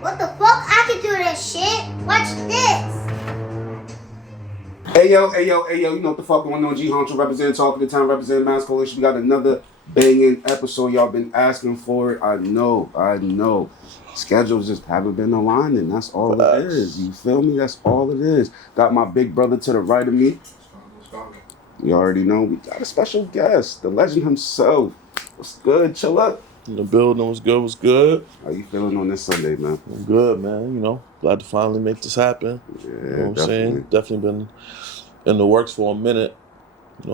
What the fuck? I can do this shit. Watch this. Hey yo, you know what the fuck going on? G Honcho representing Talk of the Town, representing Mass Coalition. We got another banging episode. Y'all been asking for it. I know. Schedules just haven't been aligning. That's all it is. You feel me? That's all it is. Got my big brother to the right of me. You already know we got a special guest, the legend himself. What's good? Chill up. In the building, was good. How you feeling on this Sunday, man? I'm good, man. You know, glad to finally make this happen. Yeah, you know what I'm definitely. saying? Definitely been in the works for a minute,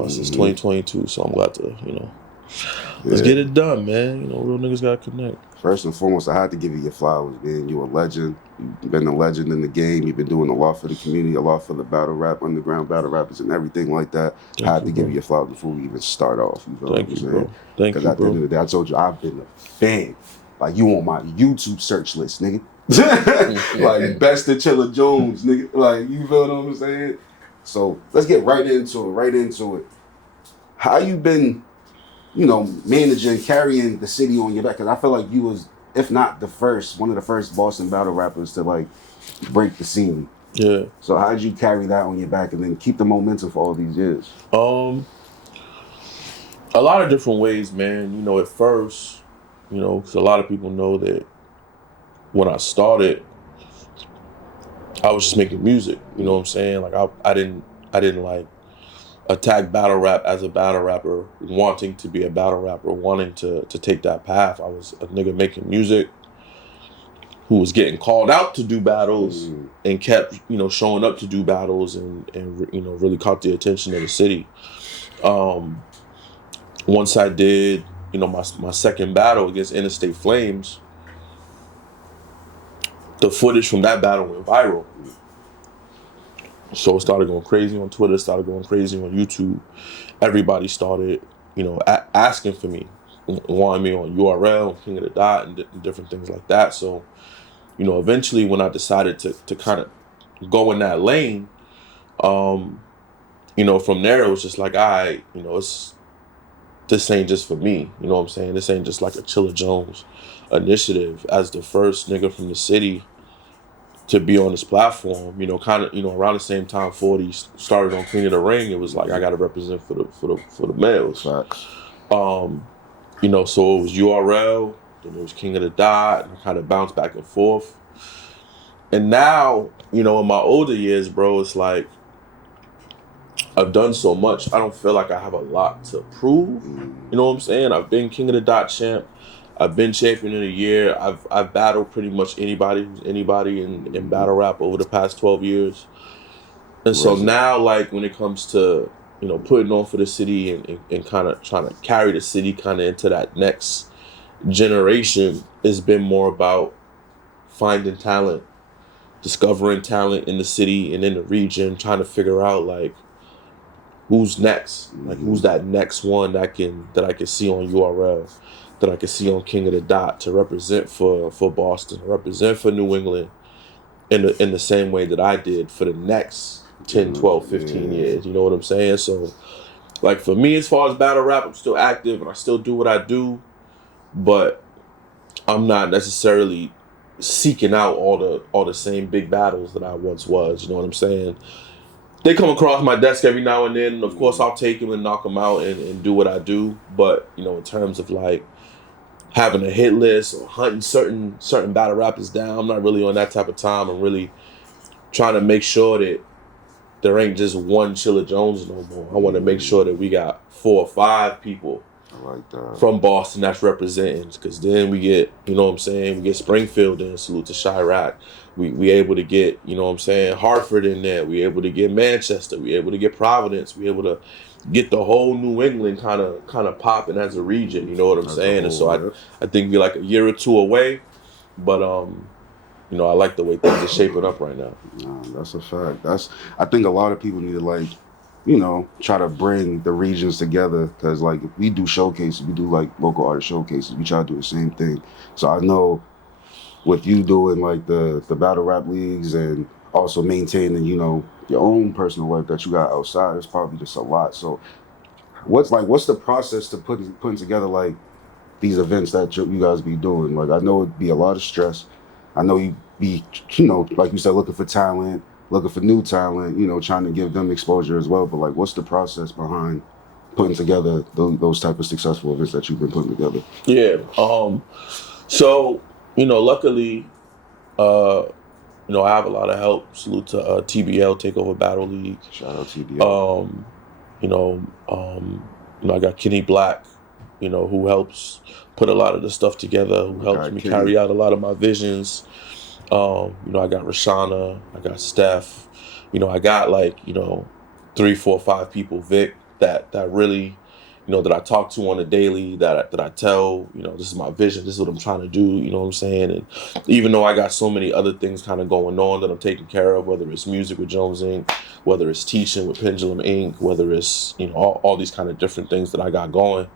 since 2022. So I'm glad to, let's get it done, man. You know, real niggas gotta connect. First and foremost, I had to give you your flowers, man. You're a legend. You've been a legend in the game. You've been doing a lot for the community, a lot for the battle rap, underground battle rappers, and everything like that. I had to give you your flowers before we even start off. You know Thank what I'm you, saying? bro. Thank you, Because at the end of the day, I told you I've been a fan. Like, you on my YouTube search list, nigga. Like, best of Chilla Jones, nigga. Like, you feel what I'm saying? So, let's get right into it. How you been, managing, carrying the city on your back? Because I feel like you was, if not one of the first Boston battle rappers to, like, break the scene. Yeah. So, how'd you carry that on your back and then keep the momentum for all these years? A lot of different ways, man. You know, at first, because a lot of people know that when I started, I was just making music. You know what I'm saying? Like I didn't like attack battle rap as a battle rapper, wanting to be a battle rapper, wanting to take that path. I was a nigga making music who was getting called out to do battles and kept, showing up to do battles and really caught the attention of the city. Once I did, my second battle against Interstate Flames, the footage from that battle went viral. So it started going crazy on Twitter, started going crazy on YouTube. Everybody started, asking for me, wanting me on URL, King of the Dot, and different things like that. So, eventually when I decided to kind of go in that lane, from there it was just like, all right, this ain't just for me. You know what I'm saying? This ain't just like a Chilla Jones initiative. As the first nigga from the city to be on this platform, kind of, around the same time 40 started on Queen of the Ring, it was like I got to represent for the males. Facts. So it was URL, then it was King of the Dot, and I kind of bounced back and forth. And now, in my older years, bro, it's like I've done so much. I don't feel like I have a lot to prove. You know what I'm saying? I've been King of the Dot champ. I've been champion of the year. I've battled pretty much anybody in battle rap over the past 12 years. And so now, like, when it comes to, putting on for the city and kind of trying to carry the city kind of into that next generation, it's been more about finding talent, discovering talent in the city and in the region, trying to figure out, like, who's next? Like, who's that next one that I can see on URL, that I can see on King of the Dot to represent for Boston, represent for New England in the same way that I did for the next 10, 12, 15 years. You know what I'm saying? So, like, for me, as far as battle rap, I'm still active and I still do what I do, but I'm not necessarily seeking out all the same big battles that I once was. You know what I'm saying? They come across my desk every now and then, and of course I'll take them and knock them out and do what I do. But, in terms of like having a hit list or hunting certain battle rappers down, I'm not really on that type of time. I'm really trying to make sure that there ain't just one Chilla Jones no more. I want to make sure that we got 4 or 5 people from Boston that's representing, because then we get, we get Springfield in, salute to Chirac. We able to get, Hartford in there. We able to get Manchester. We able to get Providence. We able to get the whole New England kind of popping as a region. You know what I'm saying? And so I think we're like a year or 2 away, but I like the way things are shaping up right now. That's a fact. I think a lot of people need to, like, try to bring the regions together, because, like, if we do showcases, we do, like, local artist showcases, we try to do the same thing. So I know with you doing, like, the battle rap leagues and also maintaining, your own personal life that you got outside, it's probably just a lot. So what's the process to putting together, like, these events that you guys be doing? Like, I know it'd be a lot of stress. I know you be, you know, like you said, looking for talent, looking for new talent, you know, trying to give them exposure as well. But like, what's the process behind putting together those type of successful events that you've been putting together? Yeah. So, you know, luckily, you know, I have a lot of help. Salute to TBL, Takeover Battle League. Shout out TBL. You know, you know, I got Kenny Black, you know, who helps put a lot of the stuff together, who helps me carry out a lot of my visions. You know, I got Rashana, I got Steph, you know, I got like, you know, 3, 4, 5 people, Vic, that really, you know, that I talk to on a daily, that I tell, you know, this is my vision, this is what I'm trying to do, you know what I'm saying? And even though I got so many other things kind of going on that I'm taking care of, whether it's music with Jones Inc., whether it's teaching with Pendulum Inc., whether it's, you know, all these kind of different things that I got going,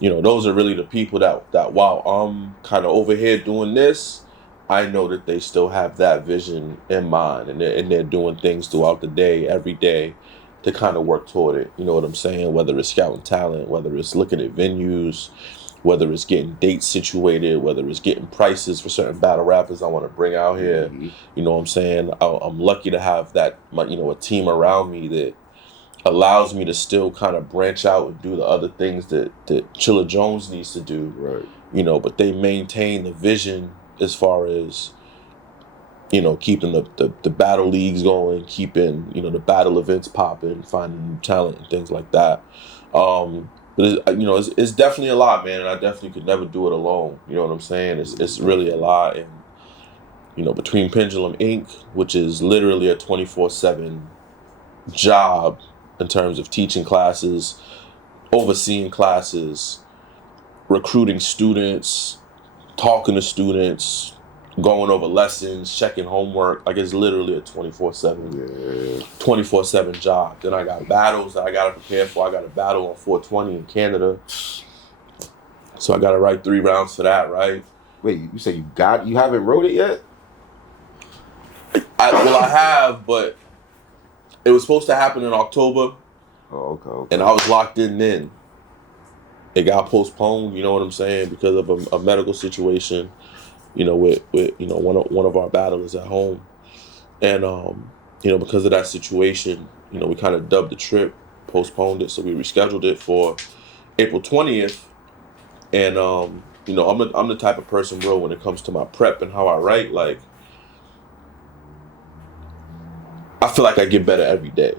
you know, those are really the people that while I'm kind of over here doing this, I know that they still have that vision in mind, and they're doing things throughout the day, every day, to kind of work toward it. You know what I'm saying? Whether it's scouting talent, whether it's looking at venues, whether it's getting dates situated, whether it's getting prices for certain battle rappers I want to bring out here. Mm-hmm. You know what I'm saying? I'm lucky to have that, you know, a team around me that allows me to still kind of branch out and do the other things that Chilla Jones needs to do. Right. You know, but they maintain the vision as far as, you know, keeping the battle leagues going, keeping, you know, the battle events popping, finding new talent and things like that. But you know, it's definitely a lot, man, and I definitely could never do it alone. You know what I'm saying? It's really a lot, and you know, between Pendulum Inc., which is literally a 24/7 job in terms of teaching classes, overseeing classes, recruiting students, talking to students, going over lessons, checking homework. Like, it's literally a 24/7 job. Then I got battles that I got to prepare for. I got a battle on 420 in Canada. So I got to write 3 rounds for that, right? Wait, you say you haven't wrote it yet? I have, but it was supposed to happen in October. Oh, okay. And I was locked in then. It got postponed, you know what I'm saying, because of a medical situation, you know, with you know, one of our battlers at home. And you know, because of that situation, you know, we kind of dubbed the trip, postponed it, so we rescheduled it for April 20th. And you know, I'm the type of person, bro, when it comes to my prep and how I write, like, I feel like I get better every day.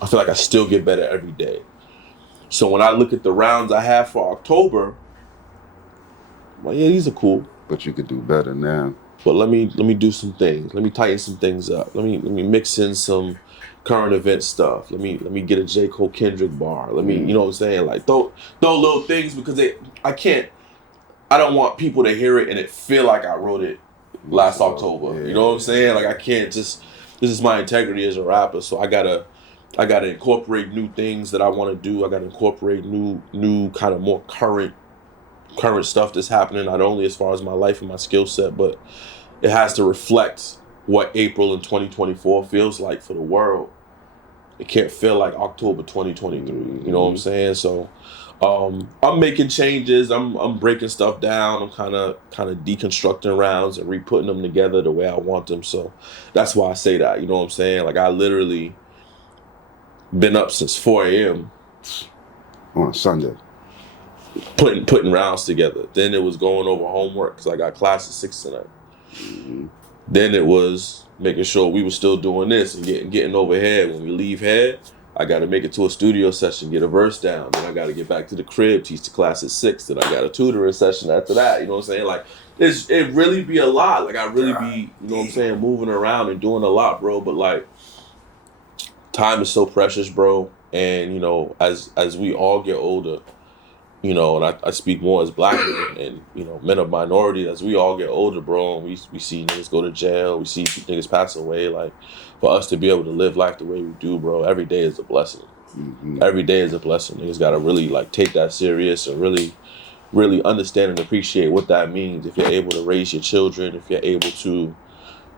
I feel like I still get better every day. So when I look at the rounds I have for October, I'm like, yeah, these are cool. But you could do better now. But let me do some things. Let me tighten some things up. Let me mix in some current event stuff. Let me get a J. Cole Kendrick bar. Let me, you know what I'm saying? Like, throw little things, because I don't want people to hear it and it feel like I wrote it last October. Yeah. You know what I'm saying? Like, I can't just, this is my integrity as a rapper, so I gotta incorporate new things that I want to do. I gotta incorporate new kind of more current stuff that's happening, not only as far as my life and my skill set, but it has to reflect what April in 2024 feels like for the world. It can't feel like October 2023. You know what I'm saying? So I'm making changes. I'm breaking stuff down. I'm kind of deconstructing rounds and re-putting them together the way I want them. So that's why I say that. You know what I'm saying? Like, I literally been up since 4 a.m. on a Sunday, putting rounds together. Then it was going over homework, because I got class at 6 tonight. Then it was making sure we were still doing this and getting over here. When we leave here, I got to make it to a studio session, get a verse down. Then I got to get back to the crib, teach the class at 6. Then I got a tutoring session after that. You know what I'm saying? Like, it really be a lot. Like, I really be, you know what I'm saying, moving around and doing a lot, bro. But like, time is so precious, bro. And you know, as we all get older, you know, and I speak more as black men and, you know, men of minority, as we all get older, bro, and we see niggas go to jail, we see niggas pass away, like, for us to be able to live life the way we do, bro, every day is a blessing. Every day is a blessing. Niggas gotta really, like, take that serious and really, really understand and appreciate what that means. If you're able to raise your children, if you're able to,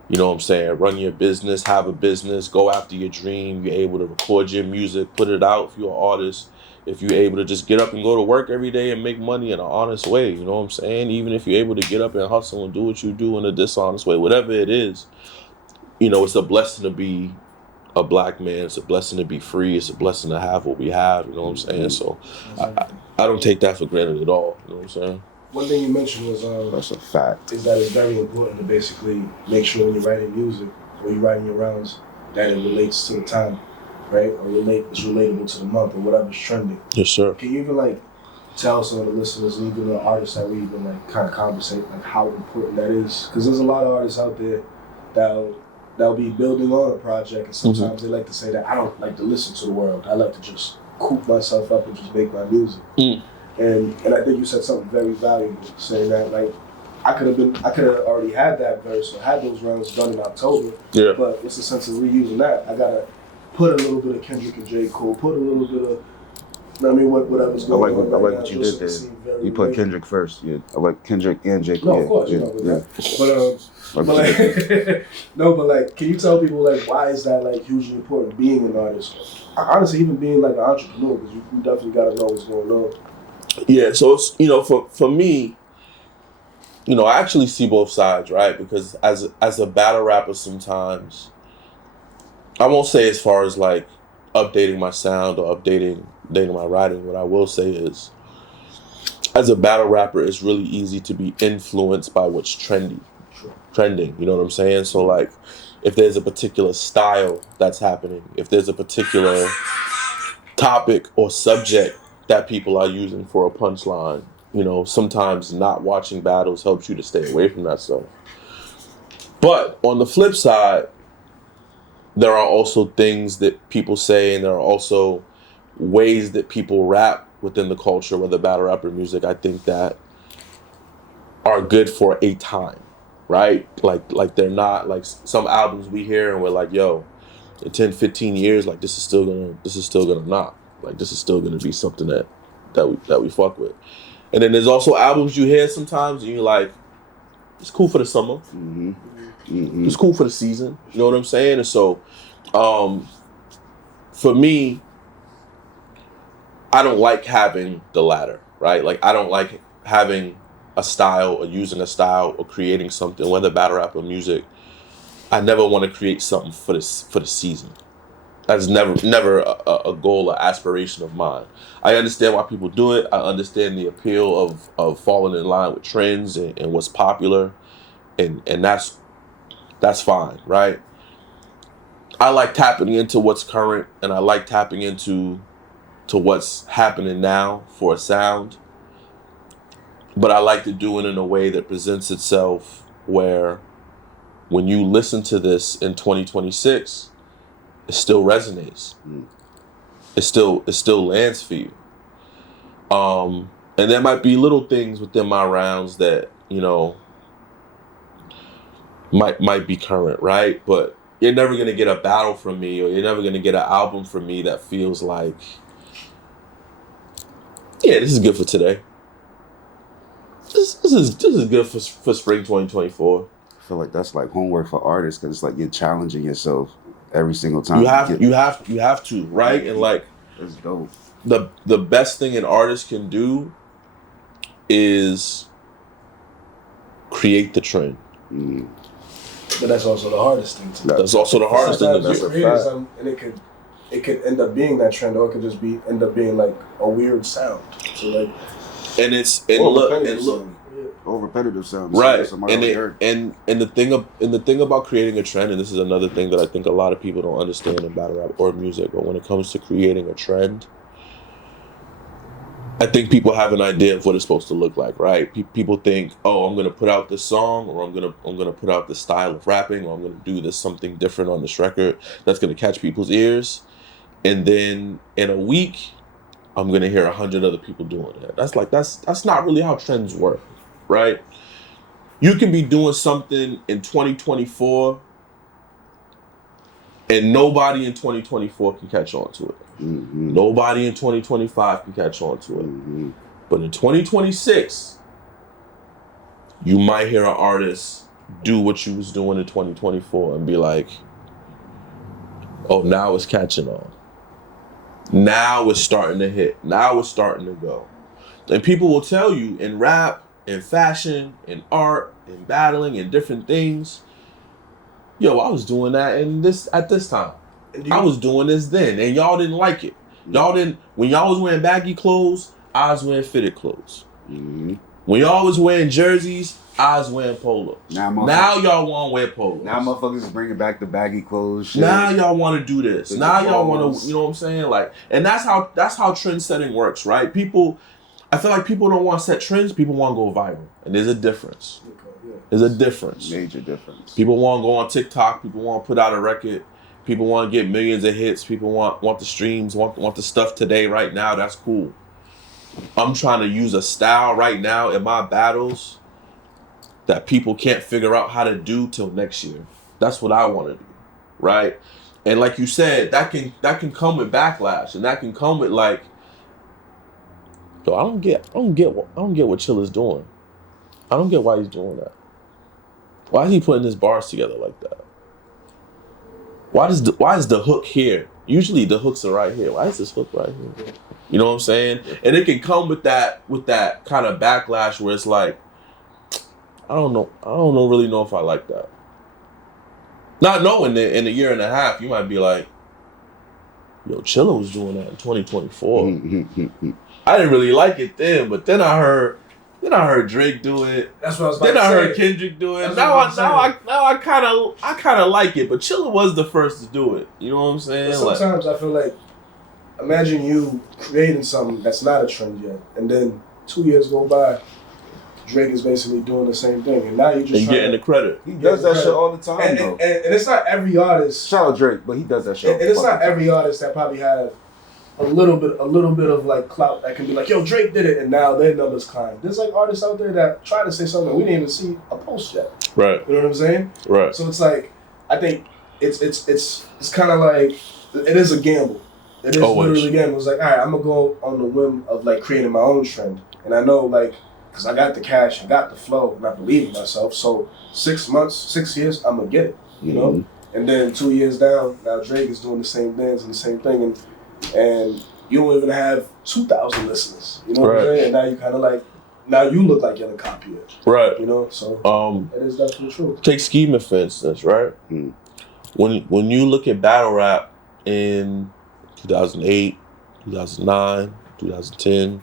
you know what I'm saying, run your business, have a business, go after your dream, you're able to record your music, put it out if you're an artist, if you're able to just get up and go to work every day and make money in an honest way, you know what I'm saying? Even if you're able to get up and hustle and do what you do in a dishonest way, whatever it is, you know, it's a blessing to be a black man. It's a blessing to be free. It's a blessing to have what we have, you know what I'm saying? So I don't take that for granted at all, you know what I'm saying? One thing you mentioned was That's a fact. is that it's very important to basically make sure when you're writing music, when you're writing your rounds, that it relates to the time, right? Or it's relatable to the month or whatever's trending. Yes, sir. Can you even like tell some of the listeners and even the artists that we even like kind of conversate like how important that is? Because there's a lot of artists out there that'll be building on a project, and sometimes they like to say that I don't like to listen to the world. I like to just coop myself up and just make my music. And I think you said something very valuable, saying that like I could have already had that verse or had those rounds done in October. Yeah. But it's a sense of reusing that. I gotta put a little bit of Kendrick and J. Cole, put a little bit of, whatever's going on. I like right what now, you just did to seem there. very You put relatable. Kendrick first. Yeah, I like Kendrick and J. No, Cole. of course, yeah, you know, yeah. but but like, can you tell people like why is that like hugely important? Being an artist, honestly, even being like an entrepreneur, because you definitely got to know what's going on. Yeah, so it's, you know, for me, you know, I actually see both sides, right? Because as a battle rapper, sometimes I won't say as far as like updating my sound or updating my writing. What I will say is, as a battle rapper, it's really easy to be influenced by what's trending. You know what I'm saying? So like, if there's a particular style that's happening, if there's a particular topic or subject that people are using for a punchline, you know, sometimes not watching battles helps you to stay away from that stuff. But on the flip side, there are also things that people say, and there are also ways that people rap within the culture, whether battle rap or music, I think that are good for a time, right? Like they're not like some albums we hear and we're like, yo, in 10, 15 years, like this is still gonna knock. Like this is still gonna be something that we fuck with. And then there's also albums you hear sometimes and you're like, it's cool for the summer. It's cool for the season. You know what I'm saying? And so for me, I don't like having the latter, right? Like I don't like having a style or using a style or creating something, whether battle rap or music. I never want to create something for the season. That's never a goal or aspiration of mine. I understand why people do it. I understand the appeal of falling in line with trends and what's popular, and that's fine, right? I like tapping into what's current, and I like tapping into what's happening now for a sound. But I like to do it in a way that presents itself where when you listen to this in 2026, it still resonates. It still lands for you. And there might be little things within my rounds that, you know, might be current, right? But you're never gonna get a battle from me, or you're never gonna get an album from me that feels like, yeah, this is good for today. This is good for spring 2024. I feel like that's like homework for artists because it's like you're challenging yourself every single time. You have to, right? And like, that's dope. The best thing an artist can do is create the trend. But that's also the hardest thing to do. That's also the hardest thing to Sometimes do. you create something and it could end up being that trend, or it could just end up being like a weird sound. So like, Or repetitive sounds. Right. And the thing about creating a trend, and this is another thing that I think a lot of people don't understand in battle rap or music, but when it comes to creating a trend, I think people have an idea of what it's supposed to look like, right? People think, oh, I'm gonna put out this song, or I'm gonna put out this style of rapping, or I'm gonna do this something different on this record that's gonna catch people's ears, and then in a week, I'm gonna hear 100 other people doing it. That's not really how trends work, right? You can be doing something in 2024, and nobody in 2024 can catch on to it. Nobody in 2025 can catch on to it. But in 2026, you might hear an artist do what you was doing in 2024 and be like, oh, now it's catching on. Now it's starting to hit. Now it's starting to go. And people will tell you in rap, in fashion, in art, in battling, in different things, yo, I was doing that at this time. I was doing this then, and y'all didn't like it. Y'all didn't. When y'all was wearing baggy clothes, I was wearing fitted clothes. Mm-hmm. When y'all was wearing jerseys, I was wearing polos. Now y'all want to wear polos. Now motherfuckers is bringing back the baggy clothes. Shit. Now y'all want to do this. Now y'all want to, you know what I'm saying? Like, and that's how trend setting works, right? I feel like people don't want to set trends. People want to go viral, and there's a difference. There's a difference. Major difference. People want to go on TikTok. People want to put out a record. People want to get millions of hits. People want the streams. Want the stuff today, right now. That's cool. I'm trying to use a style right now in my battles that people can't figure out how to do till next year. That's what I want to do, right? And like you said, that can come with backlash, and that can come with like, yo, I don't get what Chilla's doing. I don't get why he's doing that. Why is he putting his bars together like that? Why is the hook here? Usually the hooks are right here. Why is this hook right here? You know what I'm saying? And it can come with that kind of backlash where it's like, I don't really know if I like that. Not knowing that in a year and a half, you might be like, yo, Chilla was doing that in 2024. I didn't really like it then, but then I heard Drake do it. That's what I was about then to say. I heard Kendrick do it. Now I kind of like it, but Chilla was the first to do it. You know what I'm saying? But sometimes I feel like, imagine you creating something that's not a trend yet, and then 2 years go by, Drake is basically doing the same thing, and now you just getting the credit. He does that shit all the time, though. And it's not every artist. Shout out Drake, but he does that shit. And it's not every artist that probably have a little bit of like clout that can be like, yo, Drake did it, and now their numbers climb. There's like artists out there that try to say something we didn't even see a post yet. Right. You know what I'm saying? Right. So it's like, I think it's kind of like, it is a gamble. It is literally a gamble. It's like, all right, I'm gonna go on the whim of like creating my own trend, and I know like, because I got the cash, I got the flow, and I believe in myself. So 6 years, I'm gonna get it. You know. And then 2 years down, now Drake is doing the same dance and the same thing, and you don't even have 2,000 listeners. You know what I'm saying? And now you kind of like, now you look like you're the copy it. Right. You know, so it is definitely true. Take Schema for instance, right? When you look at battle rap in 2008, 2009, 2010,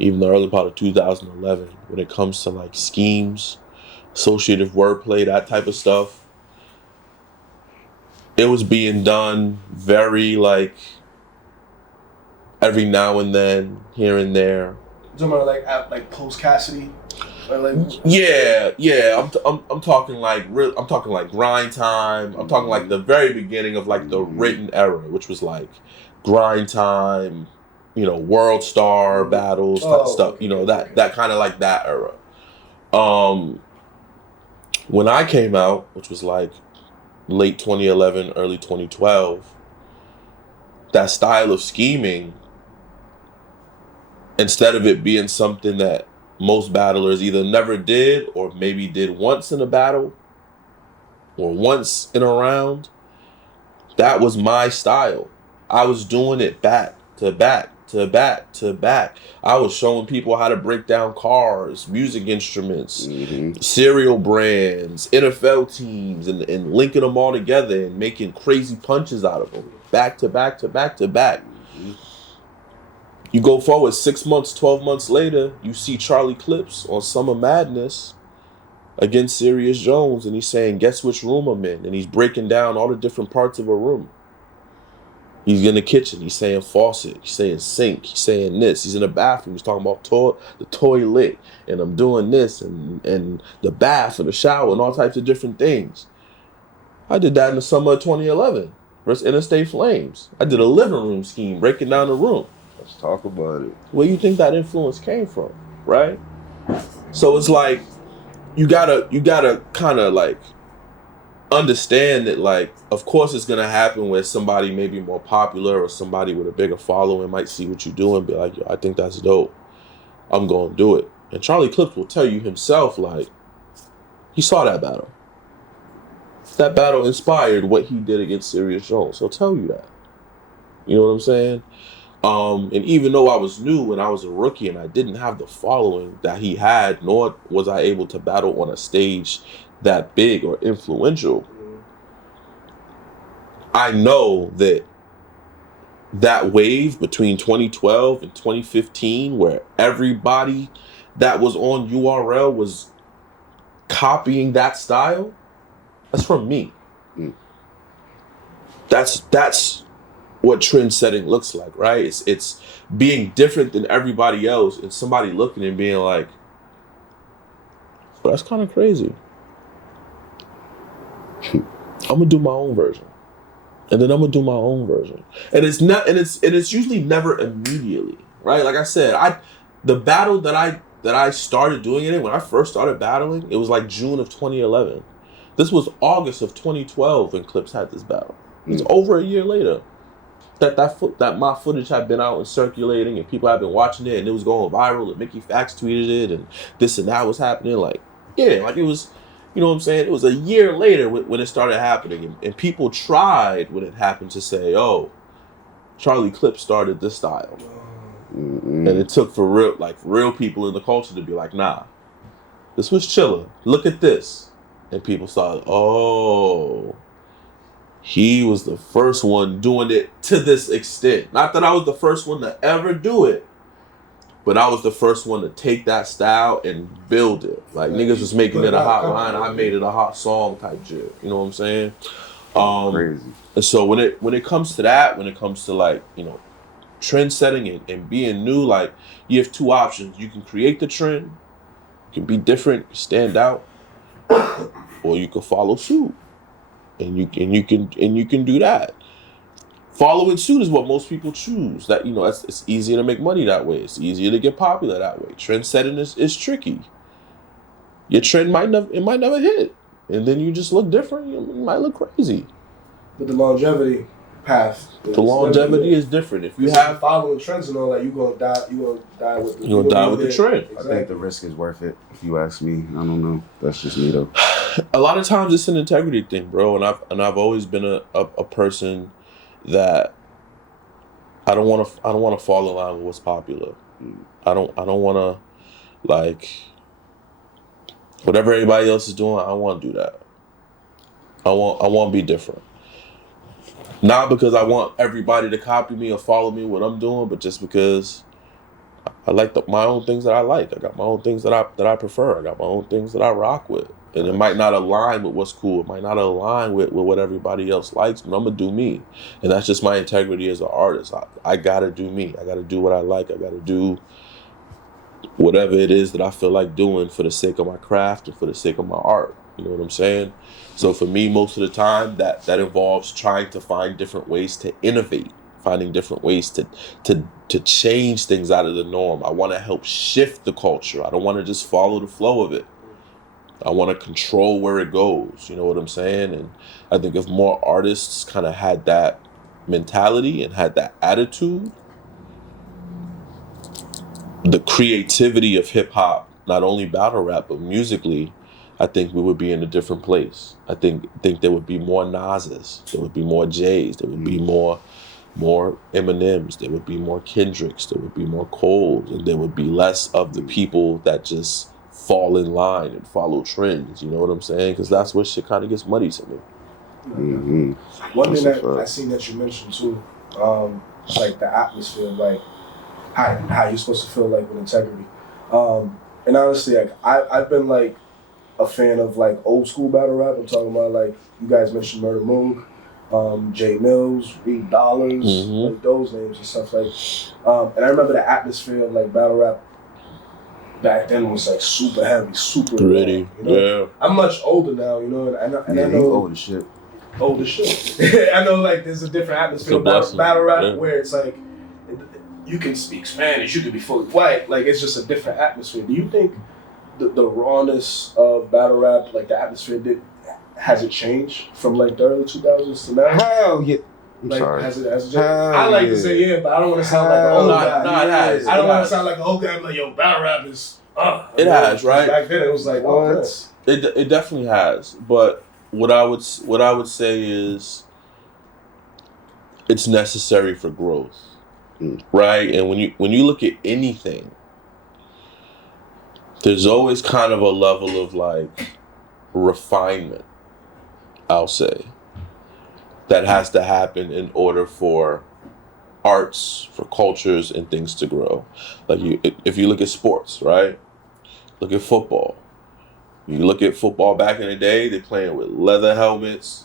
even the early part of 2011, when it comes to like schemes, associative wordplay, that type of stuff, it was being done very like every now and then, here and there. You talking about like post Cassidy? Yeah. I'm talking like I'm talking like grind time. I'm talking like the very beginning of like the written era, which was like grind time, you know, World Star battles, that stuff. You know, that kind of like that era. When I came out, which was like late 2011, early 2012, that style of scheming, instead of it being something that most battlers either never did or maybe did once in a battle or once in a round, that was my style. I was doing it back to back to back to back. I was showing people how to break down cars, music instruments, cereal brands, NFL teams, and linking them all together and making crazy punches out of them, back to back to back to back. You go forward 6 months, 12 months later, you see Charlie Clips on Summer Madness against Serious Jones, and he's saying, guess which room I'm in? And he's breaking down all the different parts of a room. He's in the kitchen, he's saying faucet, he's saying sink, he's saying this. He's in the bathroom, he's talking about the toilet, and I'm doing this, and the bath or the shower, and all types of different things. I did that in the summer of 2011 versus Interstate Flames. I did a living room scheme, breaking down the room. Let's talk about it. Where you think that influence came from, right? So it's like you gotta kind of like understand that, like, of course it's gonna happen where somebody maybe more popular or somebody with a bigger following might see what you do and be like, yo, I think that's dope, I'm gonna do it. And Charlie Clips will tell you himself, like, he saw that battle. That battle inspired what he did against Serious Jones. He'll tell you that. You know what I'm saying? And even though I was new and I was a rookie and I didn't have the following that he had, nor was I able to battle on a stage that big or influential, I know that wave between 2012 and 2015, where everybody that was on URL was copying that style, that's from me. That's what trend setting looks like, right? It's being different than everybody else and somebody looking and being like, but that's kind of crazy. I'm gonna do my own version. And then I'm gonna do my own version. And it's usually never immediately, right? Like I said, the battle that I started doing it in, when I first started battling, it was like June of 2011. This was August of 2012 when Clips had this battle. It was over a year later that my footage had been out and circulating and people had been watching it and it was going viral and Mickey Fax tweeted it and this and that was happening. Like, yeah, like it was, you know what I'm saying? It was a year later when it started happening and people tried when it happened to say, oh, Charlie Clips started this style. And it took for real people in the culture to be like, nah, this was Chilla. Look at this. And people started, oh, he was the first one doing it to this extent. Not that I was the first one to ever do it, but I was the first one to take that style and build it. Like niggas was making it a hot line, I made it a hot song type shit. You know what I'm saying? Crazy. And so when it comes to that, when it comes to like, you know, trend setting and being new, like you have two options. You can create the trend, you can be different, stand out, or you can follow suit. And you can do that. Following suit is what most people choose. That, you know, it's easier to make money that way. It's easier to get popular that way. Trend setting is tricky. Your trend might never hit, and then you just look different. You might look crazy. But the longevity path. The longevity is different. If you have following trends and all that, you're gonna die with the trend. I think the risk is worth it. If you ask me, I don't know. That's just me though. A lot of times it's an integrity thing, bro, and I've always been a person that I don't want to fall in line with what's popular. I don't want to like whatever everybody else is doing. I want to do that. I want to be different. Not because I want everybody to copy me or follow me what I'm doing, but just because I like my own things that I like. I got my own things that I prefer. I got my own things that I rock with. And it might not align with what's cool. It might not align with what everybody else likes, but I'm going to do me. And that's just my integrity as an artist. I got to do me. I got to do what I like. I got to do whatever it is that I feel like doing for the sake of my craft and for the sake of my art. You know what I'm saying? So for me, most of the time, that involves trying to find different ways to innovate, finding different ways to change things out of the norm. I want to help shift the culture. I don't want to just follow the flow of it. I want to control where it goes. You know what I'm saying? And I think if more artists kind of had that mentality and had that attitude, the creativity of hip hop, not only battle rap, but musically, I think we would be in a different place. I think there would be more Nas's, there would be more J's, there would be more Eminems, there would be more Kendricks, there would be more Coles, and there would be less of the people that just fall in line and follow trends. You know what I'm saying? Because that's where shit kind of gets muddy to me. Mm-hmm. One thing that I seen that you mentioned too, like the atmosphere, like how you're supposed to feel like with integrity. And honestly, like I've been like a fan of like old school battle rap. I'm talking about like you guys mentioned Murder Moog, Jay Mills, Reed Dollars, like those names and stuff like. And I remember the atmosphere of like battle rap back then was like super heavy, super gritty. Raw, you know? Yeah. I'm much older now, you know, and I know old as shit. Old as shit. I know like there's a different atmosphere of battle rap where it's like you can speak Spanish, you can be fully white, like it's just a different atmosphere. Do you think the rawness of battle rap, like the atmosphere, has it changed from like the early 2000s to now? Hell yeah. I'm like, sorry. Has it changed? I like to say yeah, but I don't want to sound like an old guy. No, it has. I don't want to sound like an old guy. I'm like, yo, battle rap is. It has, right? Back then, it was like, what? It definitely has. But what I would say is, it's necessary for growth, right? And when you look at anything, there's always kind of a level of like refinement, I'll say, that has to happen in order for arts, for cultures and things to grow. Like if you look at sports, right? Look at football. You look at football back in the day, they're playing with leather helmets.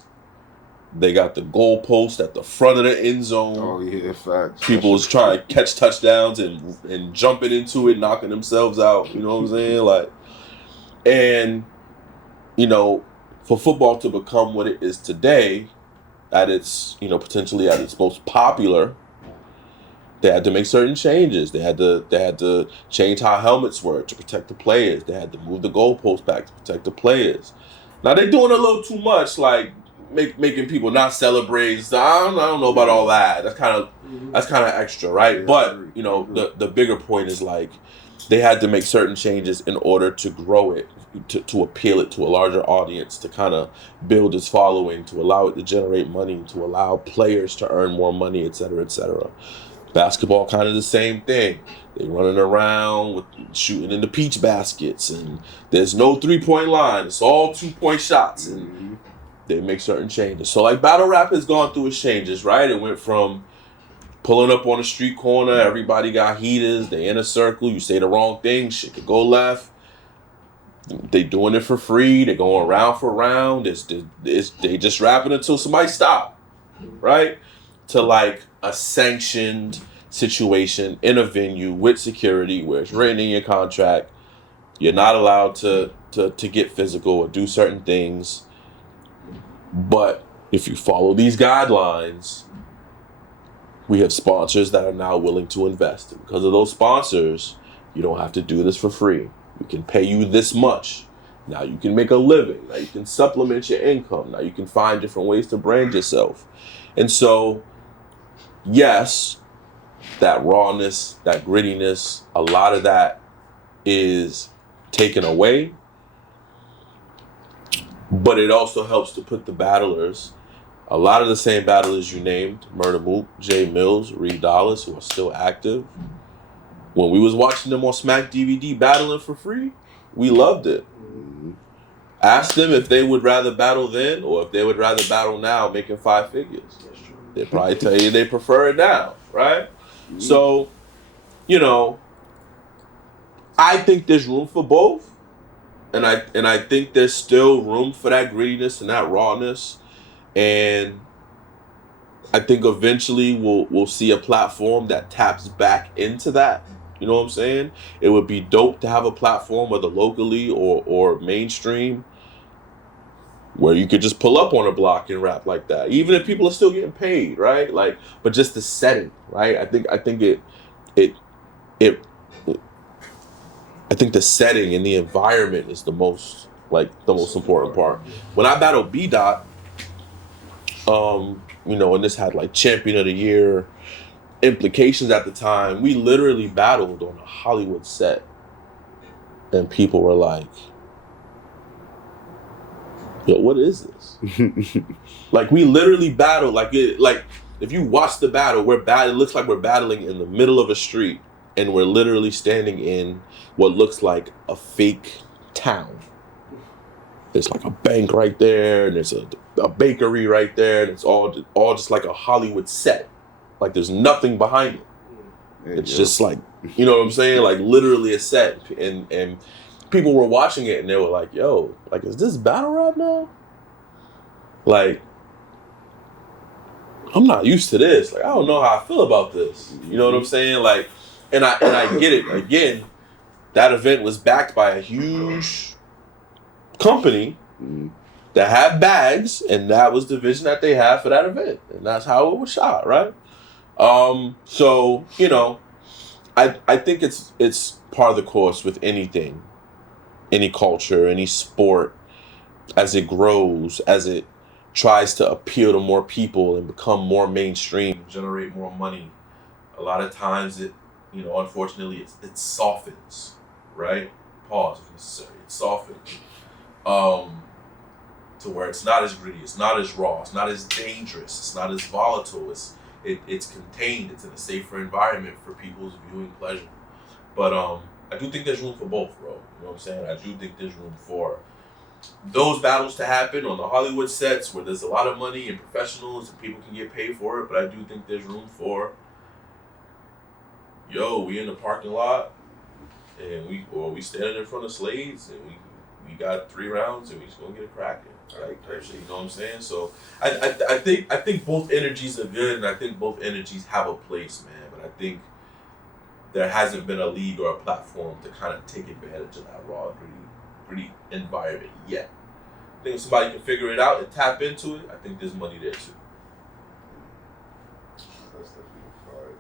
They got the goalpost at the front of the end zone. Oh yeah, facts. People was trying to catch touchdowns and jumping into it, knocking themselves out. You know what I'm saying? Like, and you know, for football to become what it is today, at its, you know, potentially at its most popular, they had to make certain changes. They had to change how helmets were to protect the players. They had to move the goalpost back to protect the players. Now they're doing a little too much, like making people not celebrate. So I don't know about all that. That's kind of extra, right? Yeah, but you know, the bigger point is like they had to make certain changes in order to grow it, to appeal it to a larger audience, to kind of build its following, to allow it to generate money, to allow players to earn more money, et cetera, et cetera. Basketball, kind of the same thing. They running around with shooting in the peach baskets, and there's no 3-point line. It's all 2-point shots, and they make certain changes. So like battle rap has gone through its changes, right? It went from pulling up on a street corner, everybody got heaters, they in a circle, you say the wrong thing, shit could go left. They doing it for free. They going round for round. They just rapping until somebody stop, right? To like a sanctioned situation in a venue with security where it's written in your contract. You're not allowed to get physical or do certain things. But if you follow these guidelines, we have sponsors that are now willing to invest. And because of those sponsors, you don't have to do this for free. We can pay you this much. Now you can make a living. Now you can supplement your income. Now you can find different ways to brand yourself. And so, yes, that rawness, that grittiness, a lot of that is taken away. But it also helps to put the battlers, a lot of the same battlers you named, Murda Mook, Jay Mills, Reed Dollaz, who are still active. When we was watching them on Smack DVD battling for free, we loved it. Ask them if they would rather battle then or if they would rather battle now making 5 figures. They'd probably tell you they prefer it now, right? So, you know, I think there's room for both. And I think there's still room for that grittiness and that rawness. And I think eventually we'll see a platform that taps back into that. You know what I'm saying? It would be dope to have a platform, whether locally or mainstream, where you could just pull up on a block and rap like that, even if people are still getting paid, right? Like, but just the setting, right? I think the setting and the environment is the most important part. When I battled B Dot, you know, and this had like Champion of the Year implications at the time, we literally battled on a Hollywood set, and people were like, "Yo, what is this?" Like, we literally battled like if you watch the battle, it looks like we're battling in the middle of a street, and we're literally standing in what looks like a fake town. There's like a bank right there, and there's a bakery right there, and it's all just like a Hollywood set. Like, there's nothing behind it. It's just like, you know what I'm saying? Like, literally a set. And people were watching it, and they were like, yo, like, is this battle rap now? Like, I'm not used to this. Like, I don't know how I feel about this. You know what I'm saying? Like, and I get it. Again, that event was backed by a huge company that had bags, and that was the vision that they had for that event. And that's how it was shot, right? So, you know, I think it's part of the course with anything, any culture, any sport, as it grows, as it tries to appeal to more people and become more mainstream, generate more money. A lot of times it, you know, unfortunately it softens, right? Pause if necessary. It softens. To where it's not as gritty, it's not as raw, it's not as dangerous, it's not as volatile, it's contained. It's in a safer environment for people's viewing pleasure. But I do think there's room for both, bro. You know what I'm saying? I do think there's room for those battles to happen on the Hollywood sets where there's a lot of money and professionals and people can get paid for it. But I do think there's room for, we in the parking lot and we standing in front of Slades and we got 3 rounds and we just gonna get it cracking. Like, you know what I'm saying? So I think both energies are good, and I think both energies have a place, man. But I think there hasn't been a league or a platform to kind of take advantage of that raw, gritty environment yet. I think if somebody can figure it out and tap into it, I think there's money there too. That's definitely fire.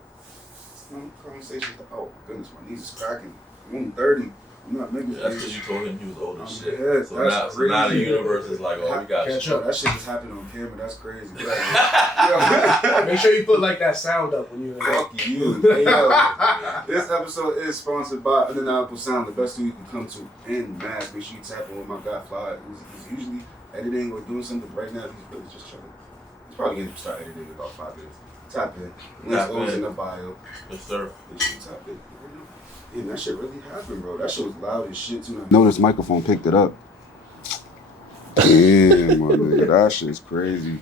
Some conversations. Oh my goodness, my knees is cracking. I'm only 30. I'm not making That's because you told him he was old as shit. Yeah, So now the universe is like, we got catch up. That shit just happened on camera. That's crazy. Make sure you put like that sound up when you. Fuck you. Hey, yo. This episode is sponsored by Undeniable Sound, the best thing you can come to in mass. Make sure you tap in with my guy Fly. He's usually editing or doing something, but right now he's really just chilling. He's probably going to start editing in about 5 minutes. Tap in. Links in the bio. Yes, sir. Make sure you tap in. Yeah, that shit really happened, bro. That shit was loud as shit, too. No, this microphone picked it up. Damn, my nigga. That shit's crazy.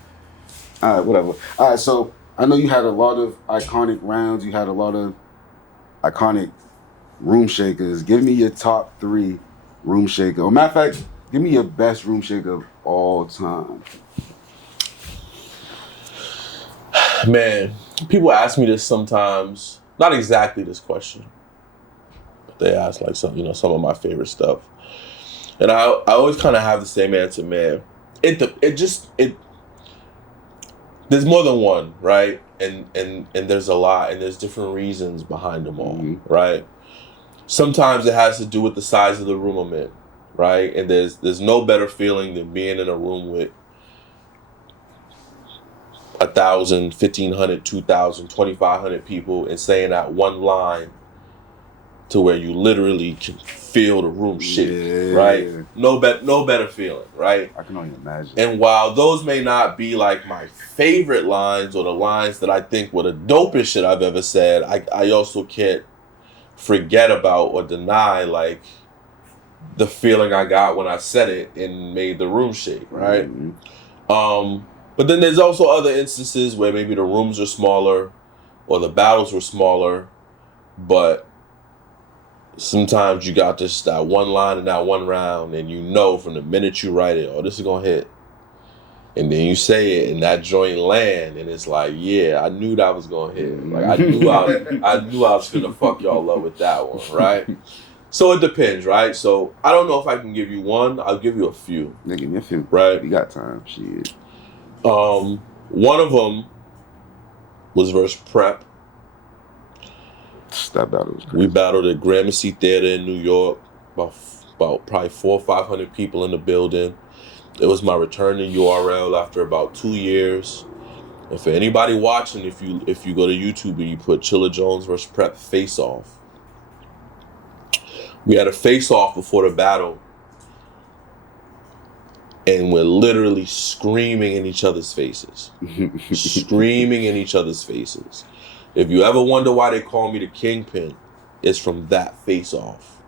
All right, whatever. All right, so I know you had a lot of iconic rounds. You had a lot of iconic room shakers. Give me your top 3 room shaker. Or matter of fact, give me your best room shaker of all time. Man, people ask me this sometimes. Not exactly this question. They ask like some of my favorite stuff, and I always kind of have the same answer, man. There's more than one, right? And there's a lot, and there's different reasons behind them all, right? Sometimes it has to do with the size of the room I'm in, right? And there's no better feeling than being in a room with 1,000, 1,500, 2,000, 2,500 people and saying that one line to where you literally can feel the room shake, right? No better feeling, right? I can only imagine. And while those may not be like my favorite lines or the lines that I think were the dopest shit I've ever said, I also can't forget about or deny like the feeling I got when I said it and made the room shake, right? But then there's also other instances where maybe the rooms are smaller or the battles were smaller, but sometimes you got just that one line in that one round and you know from the minute you write it, this is gonna hit. And then you say it and that joint land and it's like, yeah, I knew that was gonna hit. Like I knew I was gonna fuck y'all up with that one, right? So it depends, right? So I don't know if I can give you one. I'll give you a few. Nigga, give me a few. Right. You got time, shit. One of them was versus Prep. That battle was crazy. We battled at Gramercy Theater in New York. About probably 400 or 500 people in the building. It was my return to URL after about 2 years. And for anybody watching, if you go to YouTube and you put Chilla Jones versus Prep face off, we had a face off before the battle. And we're literally screaming in each other's faces. Screaming in each other's faces. If you ever wonder why they call me the Kingpin, it's from that face-off.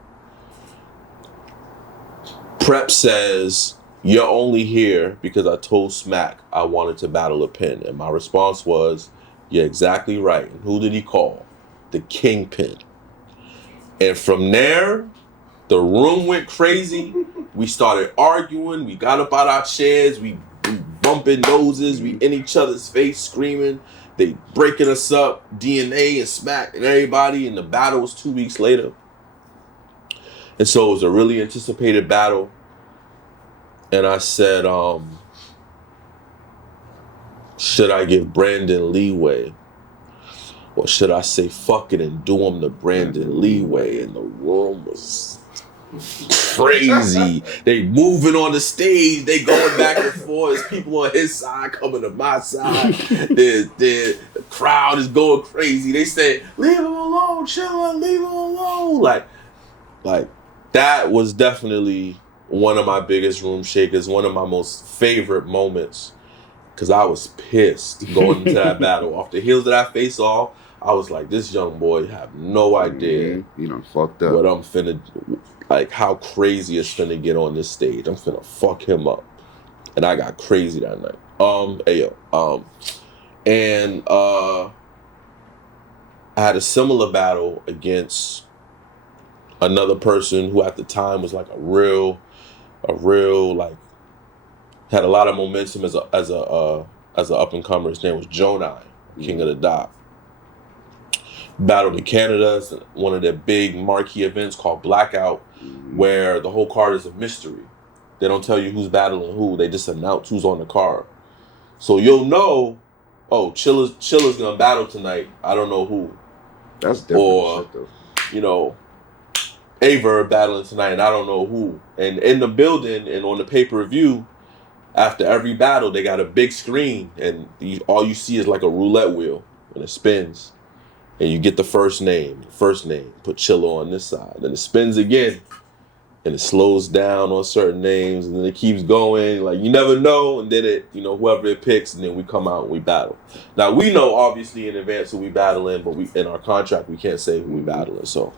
Prep says, you're only here because I told Smack I wanted to battle a pin. And my response was, you're exactly right. And who did he call? The Kingpin. And from there, the room went crazy. We started arguing. We got up out our chairs. We bumping noses. We in each other's face screaming. They breaking us up. DNA and Smack and everybody. And the battle was 2 weeks later. And so it was a really anticipated battle. And I said, should I give Brandon leeway? Or should I say fuck it and do him the Brandon leeway? And the room was crazy. They moving on the stage. They going back and forth. There's people on his side coming to my side. The crowd is going crazy. They say, leave him alone, Chilla, leave him alone. Like that was definitely one of my biggest room shakers, one of my most favorite moments. because I was pissed going into that battle. Off the heels of that face off, I was like, this young boy have no idea You done fucked up. what I'm finna, like how crazy it's finna get on this stage. I'm finna fuck him up. And I got crazy that night. And I had a similar battle against another person who at the time was like a real like had a lot of momentum as a up and comer. His name was Jonai, King of the Dot. Battled in Canada. It's one of their big marquee events called Blackout, where the whole card is a mystery. They don't tell you who's battling who. They just announce who's on the card. So you'll know, oh, Chilla's gonna battle tonight. I don't know who. That's different Or, shit, though. you know, Aver battling tonight and I don't know who. And in the building and on the pay-per-view, after every battle, they got a big screen and all you see is like a roulette wheel and it spins. And you get the first name, put Chilla on this side. Then it spins again and it slows down on certain names and then it keeps going. Like you never know. And then it, you know, whoever it picks and then we come out and we battle. Now we know obviously in advance who we battling, but we in our contract we can't say who we battling. So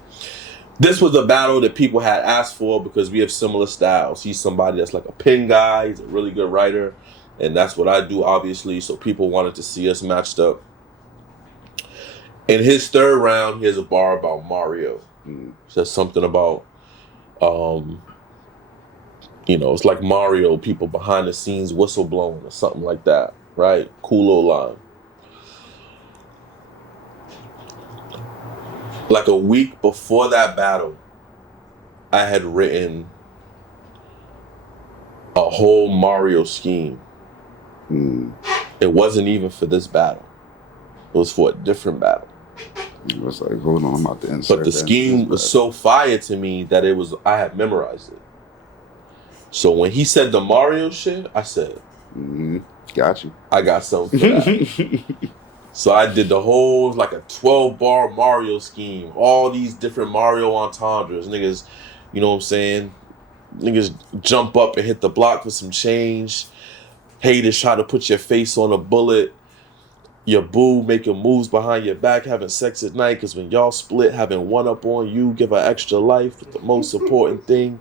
this was a battle that people had asked for because we have similar styles. He's somebody that's like a pin guy. He's a really good writer. And that's what I do, obviously. So people wanted to see us matched up. In his third round, he has a bar about Mario. Says something about, you know, it's like Mario, people behind the scenes whistleblowing or something like that, right? Cool little line. Like a week before that battle, I had written a whole Mario scheme. It wasn't even for this battle. It was for a different battle. It was like, hold on, I'm about to insert. But the scheme was so fire to me that I had memorized it. So when he said the Mario shit, I said, got you. I got something for that. So I did the whole, like a 12-bar Mario scheme. All these different Mario entendres. Niggas, you know what I'm saying? Niggas jump up and hit the block for some change. Haters try to put your face on a bullet. Your boo making moves behind your back, having sex at night, because when y'all split, having one up on you, give her extra life. But the most important thing,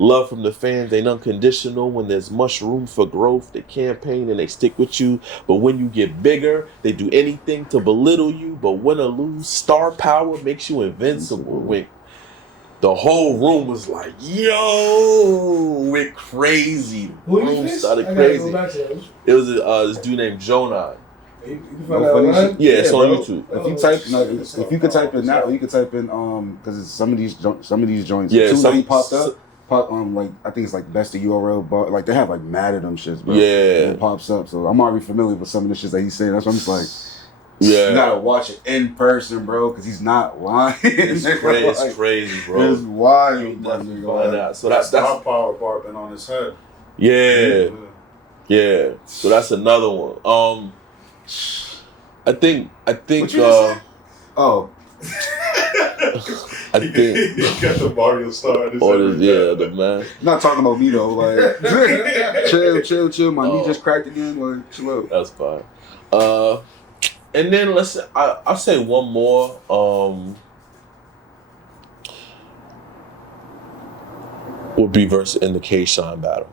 love from the fans ain't unconditional. When there's much room for growth, they campaign and they stick with you. But when you get bigger, they do anything to belittle you. But win or lose, star power makes you invincible. When the whole room was like, yo, we're crazy. The room started crazy. It was this dude named Jonai. You can find that online? Yeah, it's on bro. YouTube. If you type, if you could type in now, you could type in because some of these joints. Yeah, two some that popped up. Like I think it's like best of URL, but like they have like mad at them shits, bro. Yeah, it pops up. So I'm already familiar with some of the shits that he's saying. That's why I'm just like, yeah, you gotta watch it in person, bro, because he's not lying. It's crazy, bro. It's wild. So that's our power bar been on his head. Yeah. So that's another one. I think. What you just I think. He got the Mario star. The man. Not talking about me though. Like, chill. My knee just cracked again. Like, chill out. That's fine. And then I'll say one more. Would be versus in the K-Shine battle.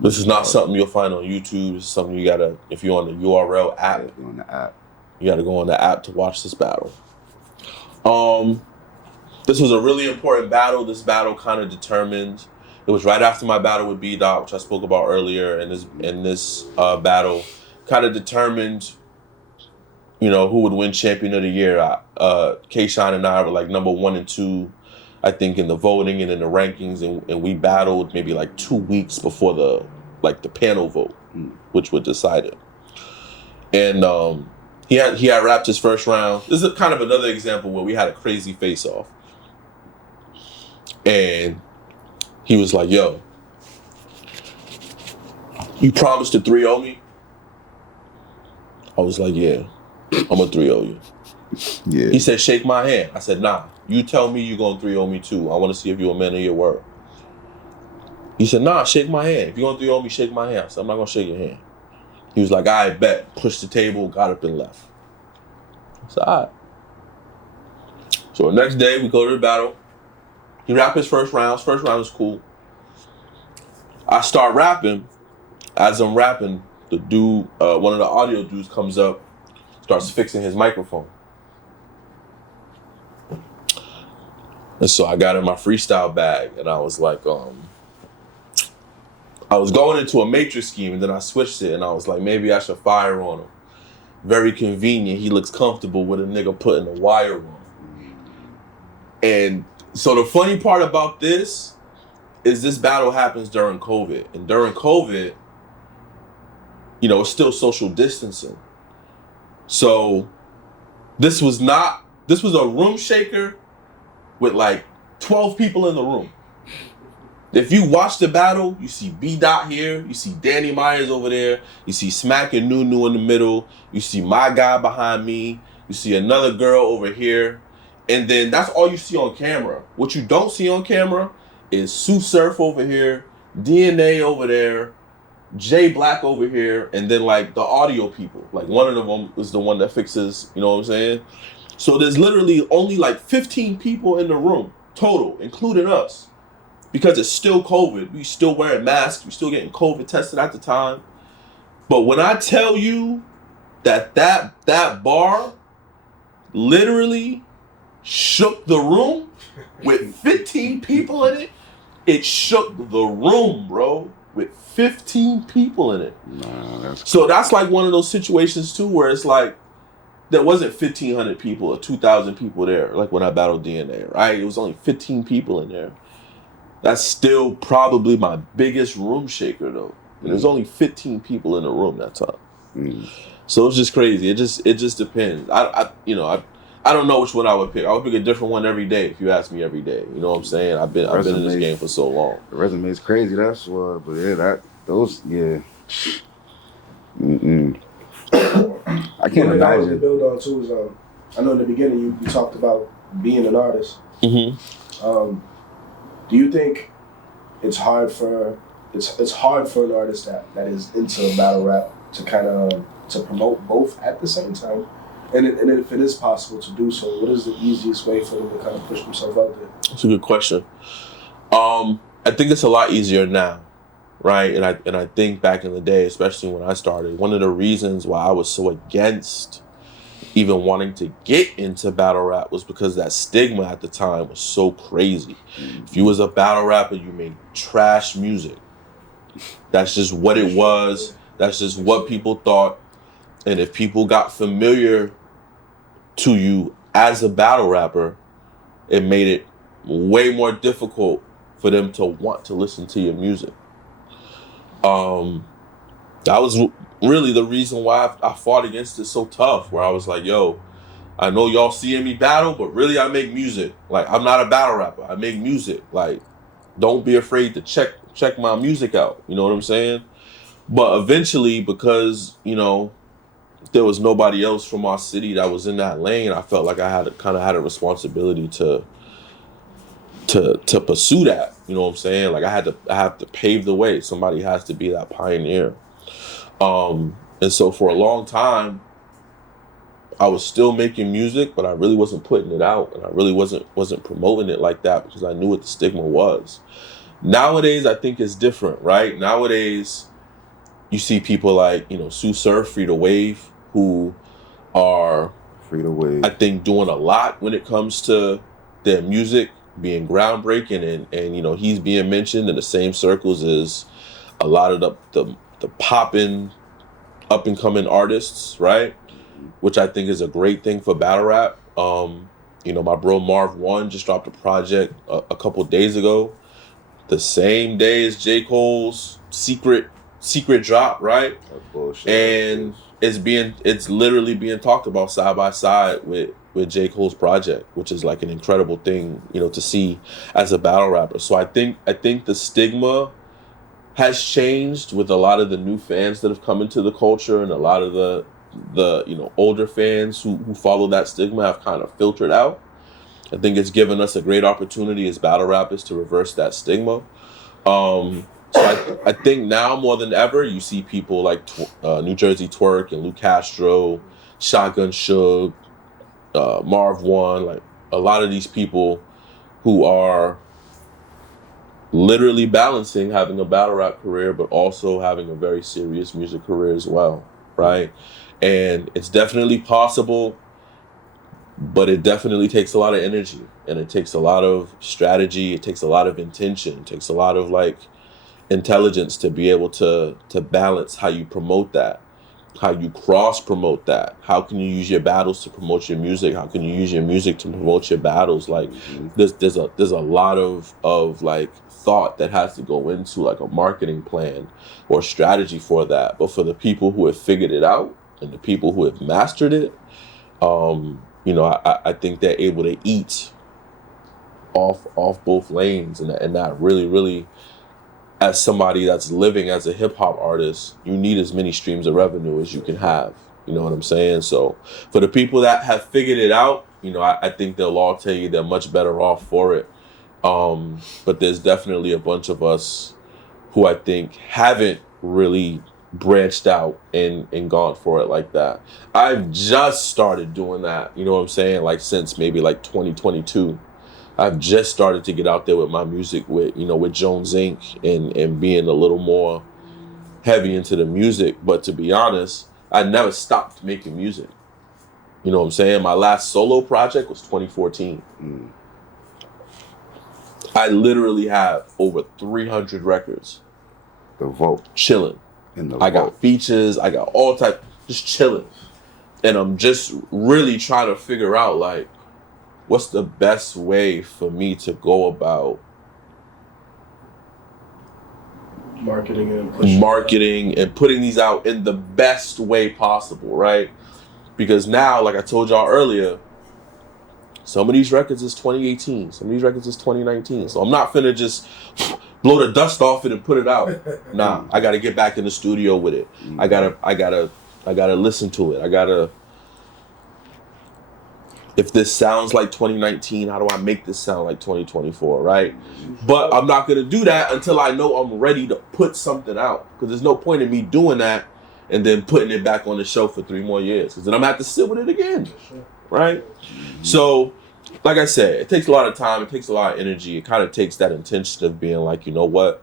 This is not something you'll find on YouTube. This is something you gotta, if you're on the URL app, you gotta go on the app to watch this battle. This was a really important battle. This battle kind of determined. It was right after my battle with B-Dot, which I spoke about earlier, and this battle kind of determined, you know, who would win Champion of the Year. K-Shine and I were like number 1 and 2. I think in the voting and in the rankings, and we battled maybe like 2 weeks before the panel vote, which would decide it. And he had wrapped his first round. This is kind of another example where we had a crazy face off. And he was like, yo, you promised to 3-0 me? I was like, yeah, I'm gonna 3-0 you. Yeah. He said, shake my hand. I said, nah, you tell me you're going to 3-0 me too. I want to see if you're a man of your word. He said, nah, shake my hand. If you're gonna 3-0 me, shake my hand. I said, I'm not gonna shake your hand. He was like, I bet. Pushed the table, got up and left. I said, all right. So the next day, we go to the battle. He rapped his first round. First round was cool. I start rapping. As I'm rapping, the dude, one of the audio dudes comes up, starts fixing his microphone. And so I got in my freestyle bag, and I was like, I was going into a matrix scheme, and then I switched it, and I was like, maybe I should fire on him. Very convenient. He looks comfortable with a nigga putting a wire on him. And so the funny part about this is this battle happens during COVID. And during COVID, you know, it's still social distancing. So this was a room shaker with like 12 people in the room. If you watch the battle, you see B-Dot here, you see Danny Myers over there, you see Smack and Nunu in the middle, you see my guy behind me, you see another girl over here, and then that's all you see on camera. What you don't see on camera is Sue Surf over here, DNA over there, Jay Black over here, and then like the audio people. Like one of them is the one that fixes, you know what I'm saying? So there's literally only like 15 people in the room total, including us. Because it's still COVID. We still wearing masks. We still getting COVID tested at the time. But when I tell you that bar literally shook the room with 15 people in it, it shook the room, bro, with 15 people in it. Nah, So that's like one of those situations too where it's like, there wasn't 1,500 people or 2,000 people there, like when I battled DNA, right? It was only 15 people in there. That's still probably my biggest room shaker though. And there's only 15 people in the room that time. So it's just crazy. It just depends. I don't know which one I would pick. I would pick a different one every day if you ask me every day. You know what I'm saying? I've been in this game for so long. The resume is crazy, that's what. But yeah, I can't What I imagine. to build on too is I know in the beginning you talked about being an artist. Mm-hmm. Do you think it's hard for an artist that is into battle rap to kind of to promote both at the same time? And if it is possible to do so, what is the easiest way for them to kind of push themselves out there? That's a good question. I think it's a lot easier now, right? And I think back in the day, especially when I started, one of the reasons why I was so against even wanting to get into battle rap was because that stigma at the time was so crazy. If you was a battle rapper, you made trash music. That's just what it was. That's just what people thought. And if people got familiar to you as a battle rapper, it made it way more difficult for them to want to listen to your music. That was really the reason why I fought against it so tough, where I was like, yo, I know y'all seeing me battle, but really I make music. Like, I'm not a battle rapper. I make music. Like, don't be afraid to check my music out. You know what I'm saying? But eventually, because, you know, there was nobody else from our city that was in that lane, I felt like I had a responsibility to pursue that. You know what I'm saying? Like, I have to pave the way. Somebody has to be that pioneer. And so for a long time, I was still making music, but I really wasn't putting it out, and I really wasn't promoting it like that because I knew what the stigma was. Nowadays, I think it's different, right? Nowadays, you see people like, you know, Sue Surf, Free to Wave, who are, Free to Wave, I think, doing a lot when it comes to their music being groundbreaking, and you know, he's being mentioned in the same circles as a lot of the poppin' up and coming artists, right? Which I think is a great thing for battle rap. You know, my bro Marv One just dropped a project a couple days ago, the same day as J. Cole's secret drop, right? That's bullshit. And it's literally being talked about side by side with J. Cole's project, which is like an incredible thing, you know, to see as a battle rapper. So I think the stigma has changed with a lot of the new fans that have come into the culture, and a lot of the you know, older fans who follow that stigma have kind of filtered out. I think it's given us a great opportunity as battle rappers to reverse that stigma. So I think now more than ever, you see people like New Jersey Twerk and Lou Castro, Shotgun Suge, Marv One, like a lot of these people who are literally balancing having a battle rap career, but also having a very serious music career as well, right? And it's definitely possible, but it definitely takes a lot of energy, and it takes a lot of strategy. It takes a lot of intention. It takes a lot of like intelligence to be able to balance how you promote that, how you cross promote that. How can you use your battles to promote your music? How can you use your music to promote your battles? Like there's a lot of like thought that has to go into like a marketing plan or strategy for that. But for the people who have figured it out and the people who have mastered it, you know, I think they're able to eat off both lanes, and that really, as somebody that's living as a hip hop artist, you need as many streams of revenue as you can have. You know what I'm saying? So for the people that have figured it out, you know, I think they'll all tell you they're much better off for it. But there's definitely a bunch of us who I think haven't really branched out and gone for it like that. I've just started doing that, you know what I'm saying? Like since maybe like 2022. I've just started to get out there with my music with Jones Inc. and being a little more heavy into the music. But to be honest, I never stopped making music. You know what I'm saying? My last solo project was 2014. I literally have over 300 records. The vote. Chilling. I got features, I got all type, just chilling. And I'm just really trying to figure out like, what's the best way for me to go about marketing and putting these out in the best way possible, right? Because now, like I told y'all earlier, some of these records is 2018, some of these records is 2019. So I'm not finna just blow the dust off it and put it out. Nah, I gotta get back in the studio with it. I gotta listen to it. If this sounds like 2019, how do I make this sound like 2024, right? But I'm not gonna do that until I know I'm ready to put something out. Because there's no point in me doing that and then putting it back on the shelf for 3 more years. Because then I'm gonna have to sit with it again, right? So, like I said, it takes a lot of time, it takes a lot of energy. It kind of takes that intention of being like, you know what?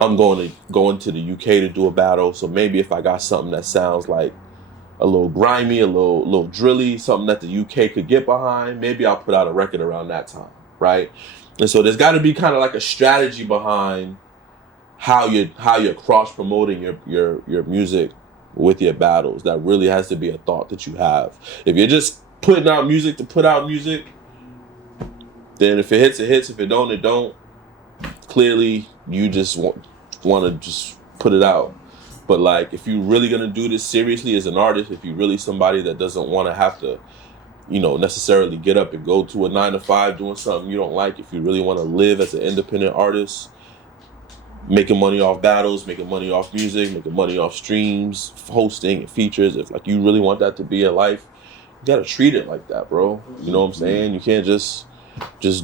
I'm going to go into the UK to do a battle. So maybe if I got something that sounds like a little grimy, a little drilly, something that the UK could get behind, maybe I'll put out a record around that time, right? And so there's got to be kind of like a strategy behind how you're cross promoting your music with your battles. That really has to be a thought that you have. If you're just putting out music to put out music, then if it hits, it hits. If it don't, it don't. Clearly, you just want to just put it out. But like, if you're really gonna do this seriously as an artist, if you're really somebody that doesn't want to have to, necessarily get up and go to a 9-to-5 doing something you don't like, if you really want to live as an independent artist, making money off battles, making money off music, making money off streams, hosting and features, if like you really want that to be your life, you gotta treat it like that, bro. You know what I'm saying? You can't just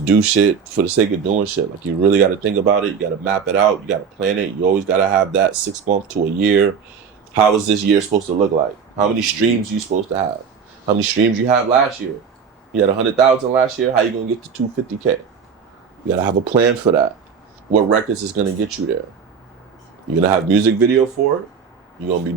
do shit for the sake of doing shit. Like, you really got to think about it. You got to map it out. You got to plan it. You always got to have that 6 month to a year. How is this year supposed to look like? How many streams you supposed to have? How many streams you have last year? You had 100,000 last year. How you gonna get to 250K? You got to have a plan for that. What records is gonna get you there? You're gonna have music video for it. You're gonna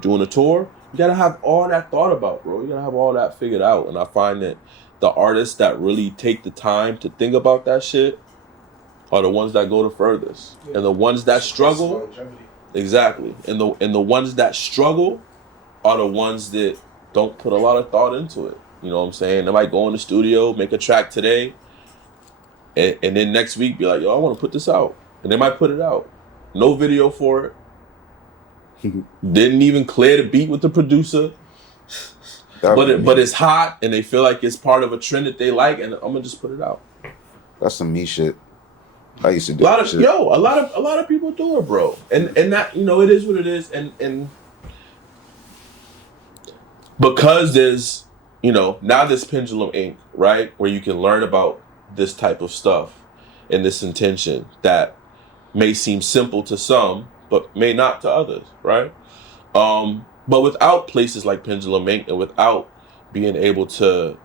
doing a tour. You gotta have all that thought about, bro. You gotta have all that figured out. And I find that the artists that really take the time to think about that shit are the ones that go the furthest. And the ones that struggle, exactly. And the ones that struggle are the ones that don't put a lot of thought into it. You know what I'm saying? They might go in the studio, make a track today, and then next week be like, yo, I want to put this out. And they might put it out. No video for it. Didn't even clear the beat with the producer. But it's hot, and they feel like it's part of a trend that they like, and I'm gonna just put it out. That's some me shit. I used to do a lot of people do it, bro. And that, it is what it is, and because there's, now there's Pendulum Inc., right, where you can learn about this type of stuff and this intention that may seem simple to some, but may not to others, right? But without places like Pendulum Inc. and without being able to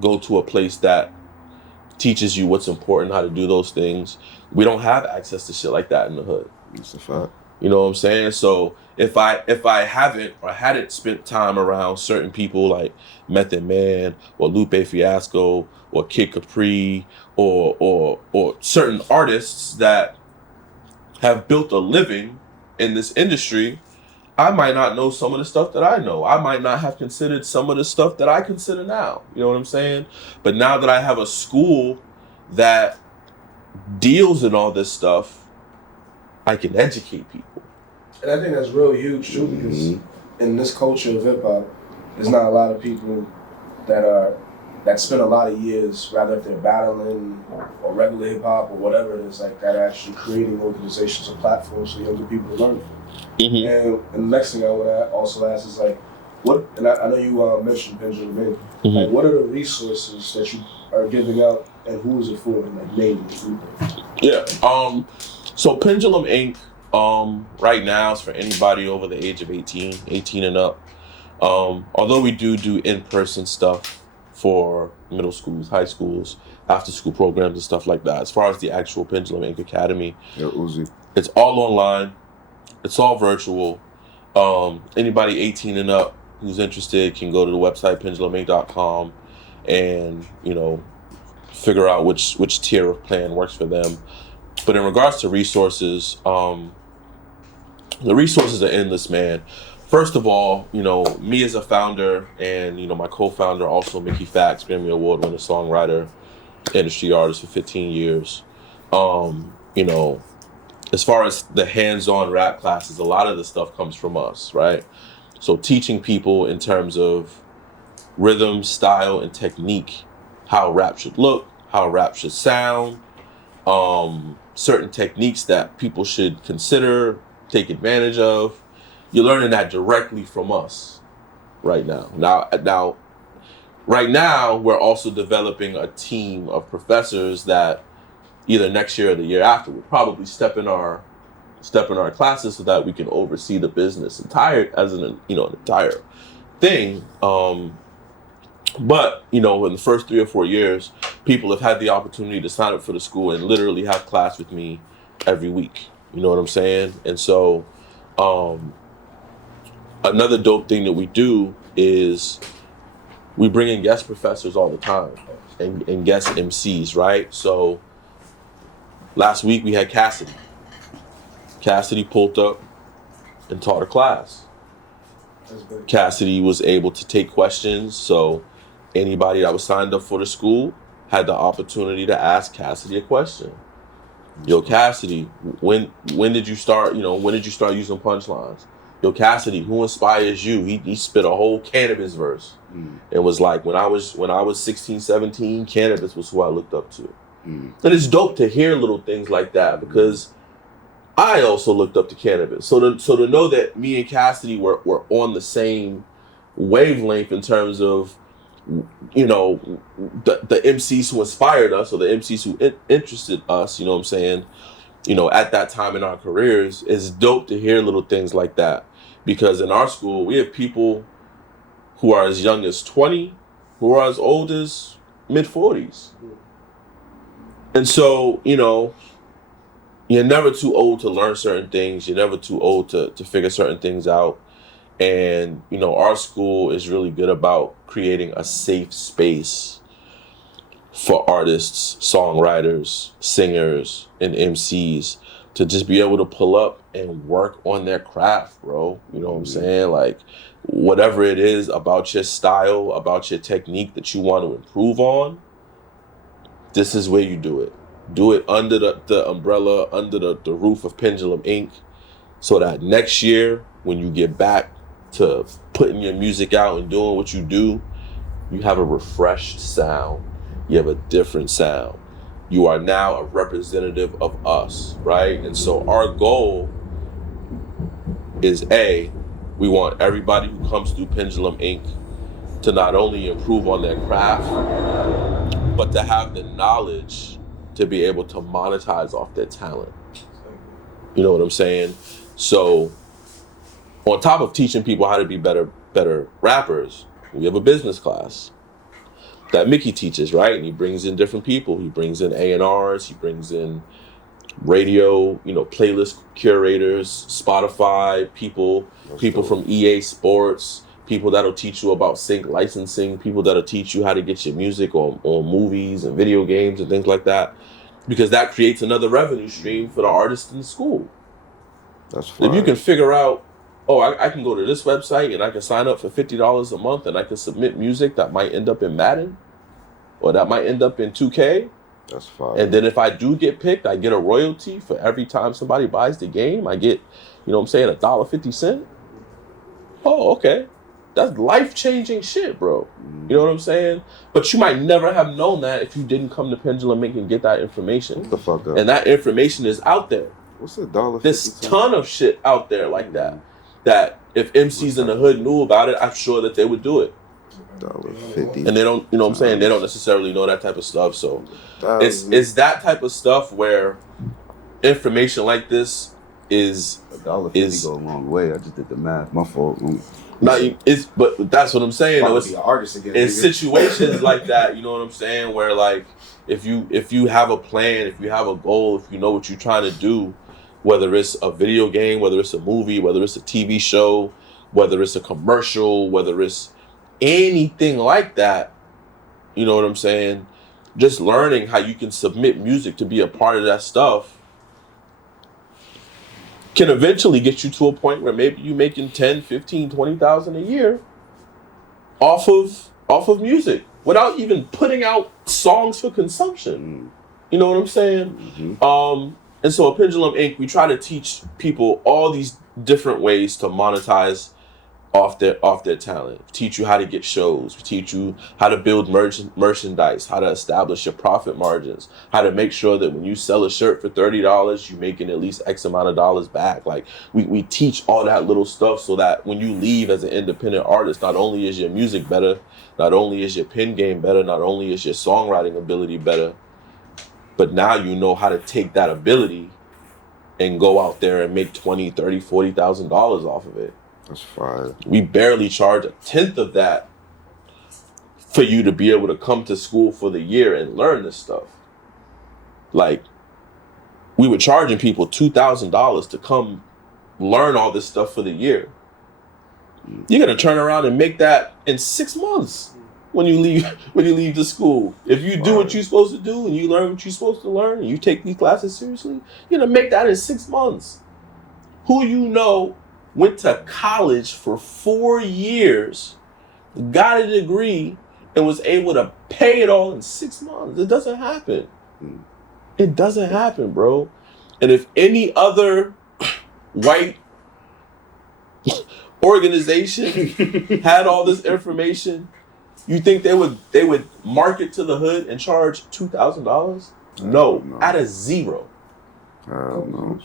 go to a place that teaches you what's important, how to do those things, we don't have access to shit like that in the hood. That's a fact. You know what I'm saying? So if I haven't or hadn't spent time around certain people like Method Man or Lupe Fiasco or Kid Capri or certain artists that have built a living in this industry, I might not know some of the stuff that I know. I might not have considered some of the stuff that I consider now. You know what I'm saying? But now that I have a school that deals in all this stuff, I can educate people. And I think that's real huge too, because in this culture of hip hop, there's not a lot of people that spend a lot of years, rather if they're battling or regular hip hop or whatever it is, like that, actually creating organizations or platforms for younger people to learn from. And the next thing I want to also ask is like, what? And I know you mentioned Pendulum Inc. Like, what are the resources that you are giving out, and who is it for? And like, mainly. Yeah. So Pendulum Inc. Right now is for anybody over the age of 18 and up. Although we do in-person stuff for middle schools, high schools, after-school programs and stuff like that. As far as the actual Pendulum Inc. Academy, it's all online. It's all virtual. Anybody 18 and up who's interested can go to the website penduluminc.com and, you know, figure out which tier of plan works for them. But in regards to resources, the resources are endless, man. First of all, you know, me as a founder and, you know, my co-founder, also Mickey Fax, Grammy Award-winning songwriter, industry artist for 15 years. You know, as far as the hands-on rap classes, a lot of the stuff comes from us, right? So teaching people in terms of rhythm, style, and technique, how rap should look, how rap should sound, certain techniques that people should consider, take advantage of. You're learning that directly from us right now. Now, right now, we're also developing a team of professors that either next year or the year after will probably step in our classes so that we can oversee the business entire thing. But, you know, in the first 3 or 4 years, people have had the opportunity to sign up for the school and literally have class with me every week. You know what I'm saying? And so another dope thing that we do is we bring in guest professors all the time and guest MCs, right? So last week we had Cassidy. Cassidy pulled up and taught a class. Cassidy was able to take questions, so anybody that was signed up for the school had the opportunity to ask Cassidy a question. Yo, Cassidy, when did you start, when did you start using punchlines? Yo, Cassidy, who inspires you? He spit a whole Cannabis verse. It was like, when I was 16, 17, Cannabis was who I looked up to. And it's dope to hear little things like that because I also looked up to Cannabis. So to know that me and Cassidy were on the same wavelength in terms of, the MCs who inspired us or the MCs who interested us, you know what I'm saying, at that time in our careers, it's dope to hear little things like that. Because in our school, we have people who are as young as 20, who are as old as mid-40s. And so, you're never too old to learn certain things. You're never too old to figure certain things out. And, our school is really good about creating a safe space for artists, songwriters, singers, and MCs to just be able to pull up and work on their craft, bro. You know what I'm saying? Like, whatever it is about your style, about your technique that you want to improve on, this is where you do it. Do it under the umbrella, under the roof of Pendulum Inc. So that next year, when you get back to putting your music out and doing what you do, you have a refreshed sound. You have a different sound. You are now a representative of us, right? And so our goal is we want everybody who comes through Pendulum Inc. to not only improve on their craft, but to have the knowledge to be able to monetize off their talent. You know what I'm saying? So on top of teaching people how to be better rappers, we have a business class that Mickey teaches, right? And he brings in different people. He brings in A&Rs, he brings in radio, playlist curators, Spotify people, people from EA Sports, people that'll teach you about sync licensing, people that'll teach you how to get your music on movies and video games and things like that, because that creates another revenue stream for the artist in the school. That's fine. If you can figure out, I can go to this website and I can sign up for $50 a month and I can submit music that might end up in Madden or that might end up in 2K. That's fine. And then if I do get picked, I get a royalty for every time somebody buys the game. I get, $1.50. Oh, okay. That's life-changing shit, bro. You know what I'm saying? But you might never have known that if you didn't come to Pendulum Inc. and get that information. What the fuck up? And that information is out there. What's $1.50? There's a ton of shit out there like that. That if MCs in the hood knew about it, I'm sure that they would do it. $1.50. And they don't, They don't necessarily know that type of stuff. So it's that type of stuff where information like this is $1.50 go a long way. I just did the math. My fault. But that's what I'm saying. Be an artist again. It's situations like that, you know what I'm saying, where like if you have a plan, if you have a goal, if you know what you're trying to do, whether it's a video game, whether it's a movie, whether it's a TV show, whether it's a commercial, whether it's anything like that, you know what I'm saying? Just learning how you can submit music to be a part of that stuff can eventually get you to a point where maybe you're making 10, 15, 20,000 a year off of music without even putting out songs for consumption. You know what I'm saying? Mm-hmm. And so at Pendulum Inc., we try to teach people all these different ways to monetize off their talent. Teach you how to get shows. We teach you how to build merchandise, how to establish your profit margins, how to make sure that when you sell a shirt for $30, you're making at least X amount of dollars back. Like we teach all that little stuff so that when you leave as an independent artist, not only is your music better, not only is your pen game better, not only is your songwriting ability better, but now you know how to take that ability and go out there and make $20,000, $30,000, $40,000 off of it. That's fine. We barely charge 1/10 of that for you to be able to come to school for the year and learn this stuff. Like, we were charging people $2,000 to come learn all this stuff for the year. You're gonna turn around and make that in 6 months when you leave the school. If you do what you're supposed to do and you learn what you're supposed to learn and you take these classes seriously, you're gonna make that in 6 months. Who you know went to college for 4 years, got a degree, and was able to pay it all in 6 months. It doesn't happen. It doesn't happen, bro. And if any other white organization had all this information, you think they would market to the hood and charge $2,000? No, out of zero. I don't know.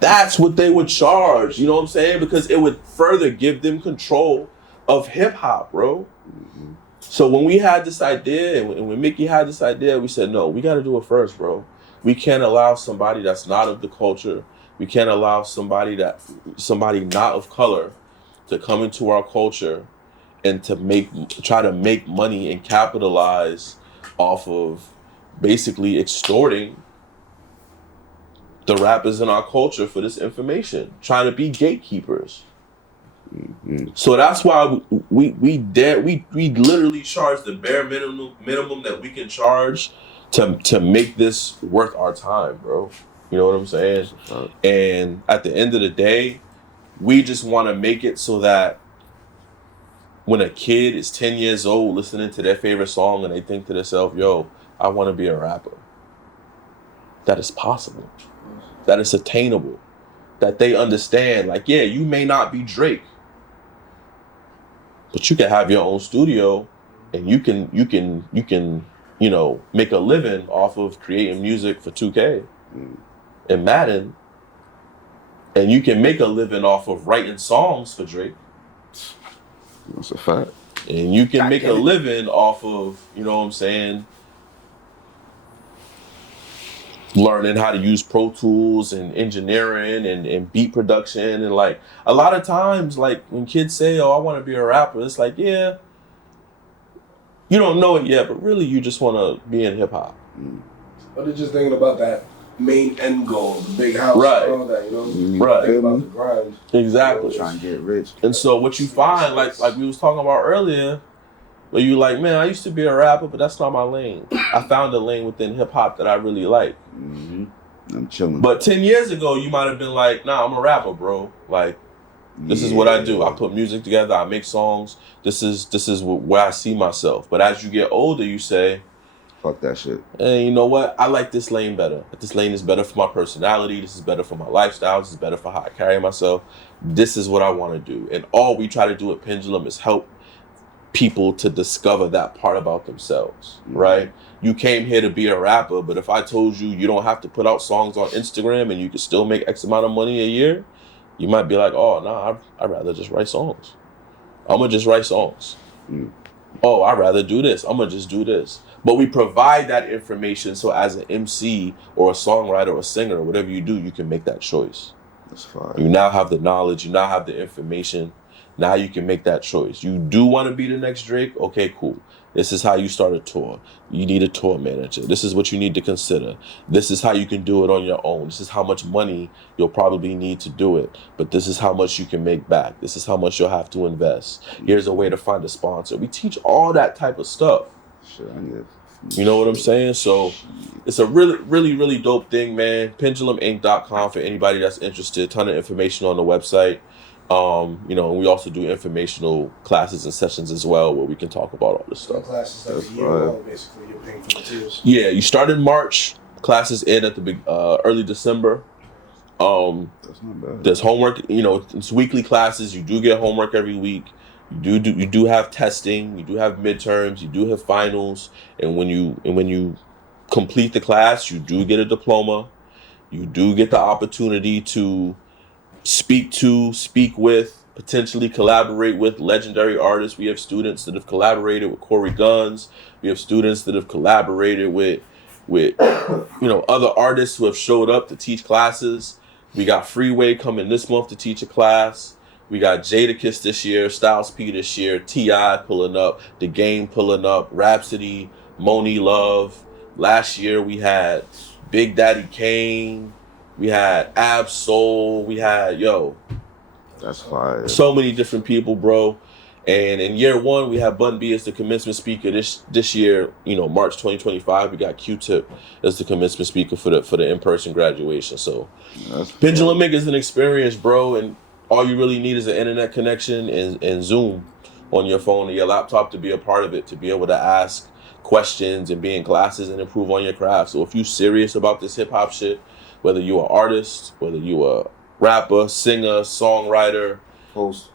That's what they would charge, you know what I'm saying? Because it would further give them control of hip hop, bro. Mm-hmm. So when we had this idea and when Mickey had this idea, we said, no, we got to do it first, bro. We can't allow somebody that's not of the culture. We can't allow somebody not of color to come into our culture and to try to make money and capitalize off of basically extorting the rappers in our culture for this information, trying to be gatekeepers. Mm-hmm. So that's why we literally charge the bare minimum that we can charge to make this worth our time, bro. You know what I'm saying? And at the end of the day, we just want to make it so that when a kid is 10 years old listening to their favorite song and they think to themselves, yo, I want to be a rapper, that is possible. That it's attainable, that they understand, like, yeah, you may not be Drake, but you can have your own studio and you can, make a living off of creating music for 2K and Madden, and you can make a living off of writing songs for Drake. That's a fact. And you can make a living off of, you know what I'm saying, learning how to use Pro Tools and engineering and beat production. And like a lot of times, like when kids say, oh, I want to be a rapper, it's like, yeah, you don't know it yet, but really you just want to be in hip hop. But they're just thinking about that main end goal, the big house, Right. and all that, you know? Right. Think about the grind. Exactly. Trying to get rich. And so what you find, like we was talking about earlier, where you like, man, I used to be a rapper, but that's not my lane. I found a lane within hip hop that I really like. I'm chilling. But 10 years ago, you might have been like, nah, I'm a rapper, bro. Like, this is what I do. I put music together. I make songs. This is where I see myself. But as you get older, you say, Fuck that shit. hey, you know what? I like this lane better. This lane is better for my personality. This is better for my lifestyle. This is better for how I carry myself. This is what I want to do. And all we try to do at Pendulum is help people to discover that part about themselves, right? You came here to be a rapper, but if I told you you don't have to put out songs on Instagram and you can still make X amount of money a year, you might be like, oh, nah, I'd rather just write songs. I'm going to just write songs. Oh, I'd rather do this. I'm going to just do this. But we provide that information so as an MC or a songwriter or a singer or whatever you do, you can make that choice. That's fine. You now have the knowledge. You now have the information. Now you can make that choice. You do want to be the next Drake? Okay, cool. This is how you start a tour. You need a tour manager. This is what you need to consider. This is how you can do it on your own. This is how much money you'll probably need to do it. But this is how much you can make back. This is how much you'll have to invest. Here's a way to find a sponsor. We teach all that type of stuff. Shit, I need. You know what I'm saying? So it's a really, really, really dope thing, man. PendulumInc.com for anybody that's interested. Ton of information on the website. You know, and we also do informational classes and sessions as well where we can talk about all this Some stuff. classes that's a year long, basically. You're paying for materials. Yeah, you start in March. Classes end at the big early December. That's not bad. There's homework. You know, it's weekly classes. You do get homework every week. You do have testing. You do have midterms. You do have finals. And when you complete the class, you do get a diploma. You do get the opportunity to speak with, potentially collaborate with legendary artists. We have students that have collaborated with Corey Guns. We have students that have collaborated with other artists who have showed up to teach classes. We got Freeway coming this month to teach a class. We got Jadakiss this year, Styles P this year, T.I. pulling up, The Game pulling up, Rhapsody, Moni Love. Last year we had Big Daddy Kane. We had Ab Soul. We had, That's fire. so many different people, bro. And in year one, we had Bun B as the commencement speaker. This year, March 2025, we got Q-Tip as the commencement speaker for the in-person graduation. So Pendulum Inc. is an experience, bro. And all you really need is an internet connection and Zoom on your phone or your laptop to be a part of it, to be able to ask questions and be in classes and improve on your craft. So if you're serious about this hip-hop shit, whether you're an artist, whether you're a rapper, singer, songwriter, Post.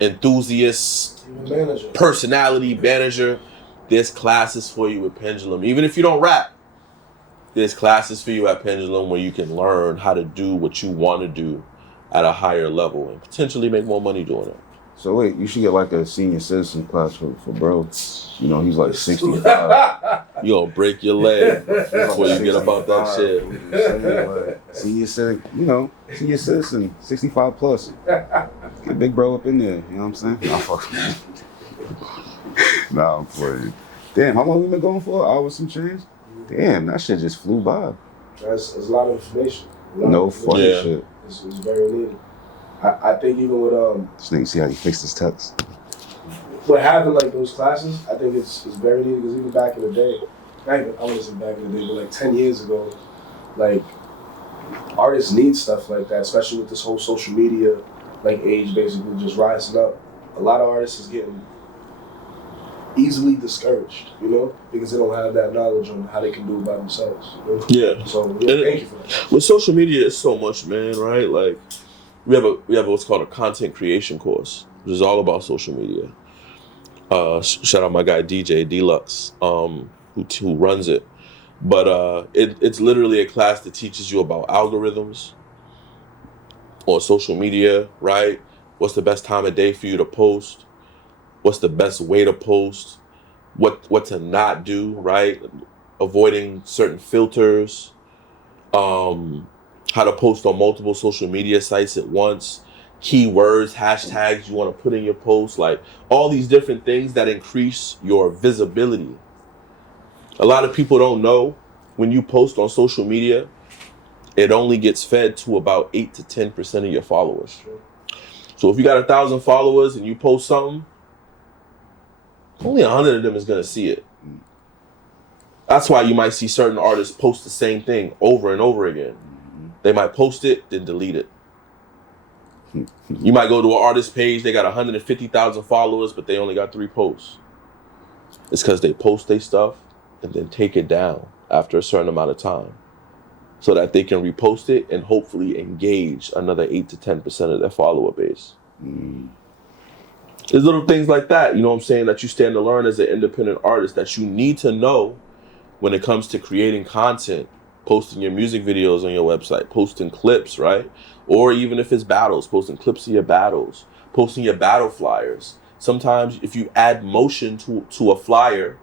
enthusiast, Manager. personality manager, there's classes for you at Pendulum. Even if you don't rap, there's classes for you at Pendulum where you can learn how to do what you want to do at a higher level and potentially make more money doing it. So wait, you should get like a senior citizen class for bro. He's like 65. You gonna break your leg before you get about that shit. Senior citizen, 65 plus. Get big bro up in there, you know what I'm saying? Nah, fuck. Nah, I'm playing. Damn, how long we been going for? Hours some change? Damn, that shit just flew by. That's a lot of information. No funny Yeah. shit. It's very needed. I think even with This nigga see how he fixed his text. having like those classes, I think it's very needed because even back in the day, I want to say back in the day, but like 10 years ago, like artists need stuff like that, especially with this whole social media like age basically just rising up. A lot of artists is getting easily discouraged, because they don't have that knowledge on how they can do it by themselves. Yeah. So thank you for that. With social media, it's so much, man, right? Like we have what's called a content creation course, which is all about social media. Shout out my guy DJ Deluxe, who runs it. But it's literally a class that teaches you about algorithms on social media, right? What's the best time of day for you to post? What's the best way to post? What to not do, right? Avoiding certain filters. how to post on multiple social media sites at once, keywords, hashtags you want to put in your post, like all these different things that increase your visibility. A lot of people don't know when you post on social media, it only gets fed to about 8 to 10% of your followers. So if you got 1,000 followers and you post something, only 100 of them is going to see it. That's why you might see certain artists post the same thing over and over again. They might post it, then delete it. You might go to an artist page, they got 150,000 followers, but they only got 3 posts. It's because they post their stuff and then take it down after a certain amount of time so that they can repost it and hopefully engage another 8 to 10% of their follower base. There's little things like that, you know what I'm saying, that you stand to learn as an independent artist that you need to know when it comes to creating content, posting your music videos on your website, posting clips, right? Or even if it's battles, posting clips of your battles, posting your battle flyers. Sometimes if you add motion to a flyer,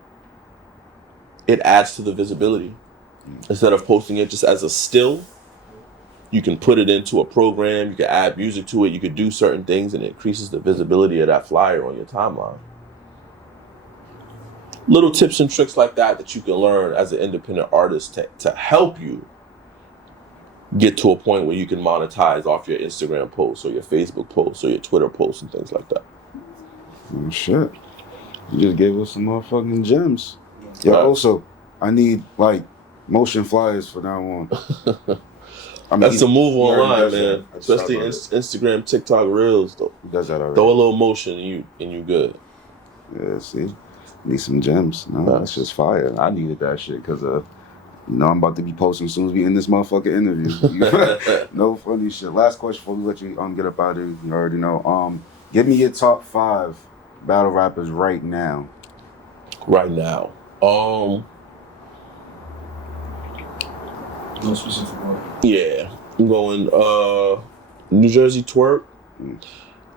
it adds to the visibility. Instead of posting it just as a still, you can put it into a program, you can add music to it, you could do certain things, and it increases the visibility of that flyer on your timeline. Little tips and tricks like that you can learn as an independent artist to help you get to a point where you can monetize off your Instagram posts or your Facebook posts or your Twitter posts and things like that. Oh, shit. You just gave us some motherfucking gems. Yeah, also, I need, like, motion flyers for now on. I mean, That's the move online, does man. that. Especially Instagram, TikTok, Reels. Though. He does that already. Throw a little motion and you good. Yeah, see? Need some gems. No, that's just fire. I needed that shit because, I'm about to be posting as soon as we end this motherfucking interview. No funny shit. Last question before we let you get up out of here. You already know. Give me your top 5 battle rappers right now. Right now. No specific one. Yeah. I'm going New Jersey Twerk,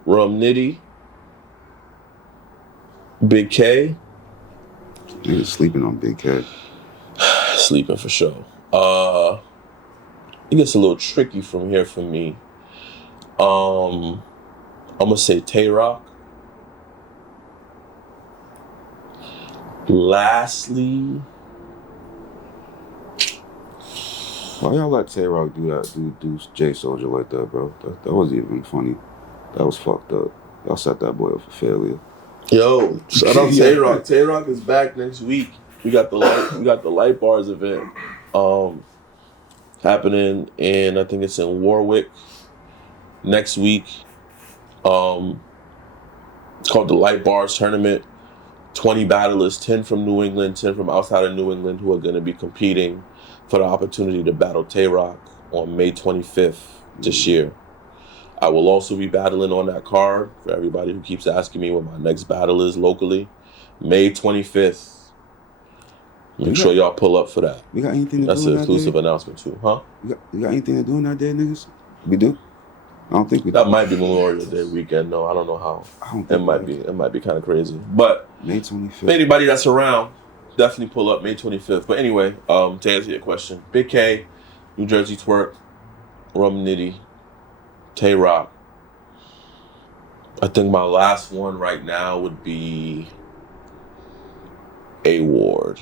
Rum Nitty, Big K. Niggas sleeping on Big K. Sleeping for sure. It gets a little tricky from here for me. I'm gonna say Tay-Rock. Lastly, Why y'all let Tay-Rock do that? Do Jay Soldier like that, bro? That wasn't even funny. That was fucked up. Y'all set that boy up for failure. yo, shout out Tay-Rock. Tay-Rock is back next week. We got the Light Bars event happening, and I think it's in Warwick next week. It's called the Light Bars Tournament. 20 battlers, 10 from New England, 10 from outside of New England, who are going to be competing for the opportunity to battle Tay-Rock on May 25th this year. I will also be battling on that card for everybody who keeps asking me what my next battle is locally. May 25th. Make sure y'all pull up for that. We got anything to That's do an on that exclusive day? announcement too, huh? We got anything to do on that day, niggas? We do? I don't think we do. That might be Memorial Day weekend. No, I don't know how. I don't think It might be. It might be kind of crazy. But May 25th. anybody that's around, definitely pull up May 25th. But anyway, to answer your question, Big K, New Jersey Twerk, Rum Nitty, Tay-Rock. I think my last one right now would be A-Ward.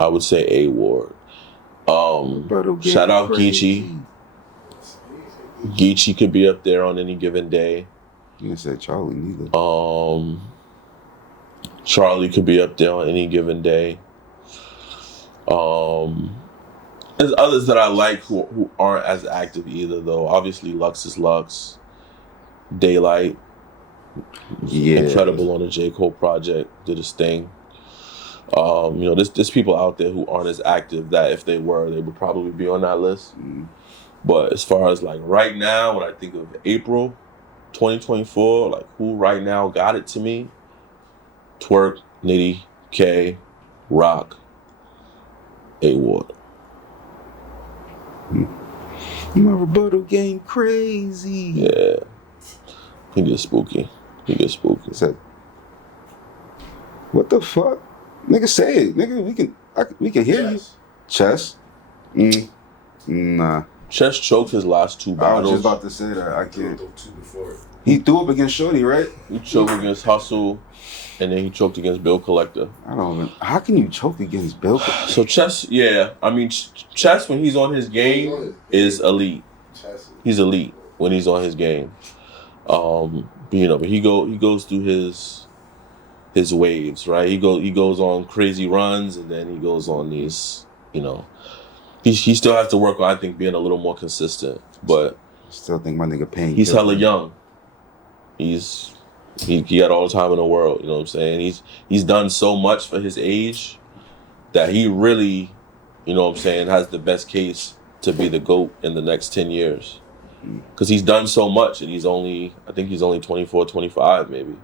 I would say A-Ward. Shout out Geechee. Geechee could be up there on any given day. You didn't say Charlie neither. Charlie could be up there on any given day. There's others that I like who aren't as active either, though. Obviously, Lux is Lux. Daylight. Yeah. Incredible on the J. Cole project. Did his thing. There's people out there who aren't as active that if they were, they would probably be on that list. But as far as like right now, when I think of April 2024, like who right now got it to me? Twerk, Nitty, K, Rock, A-Ward. My rebuttal game crazy. Yeah. He gets spooky. Said, what the fuck? Nigga, say it. Nigga, we can hear you. Chess. Nah. Chess choked his last 2 I was battles. just about to say that. I Killed can't. them two before. He threw up against Shorty, right? He choked against Hustle, and then he choked against Bill Collector. I don't even. How can you choke against Bill? So Chess, yeah, I mean Chess when he's on his game is elite. He's elite when he's on his game. But he goes through his waves, right? He goes on crazy runs, and then he goes on these, he still has to work on, I think, being a little more consistent. But Still think my nigga Payne. he's killed hella him. young. He got all the time in the world. You know what I'm saying? He's done so much for his age that he really, has the best case to be the GOAT in the next 10 years. Because he's done so much, and I think he's only 24, 25 maybe.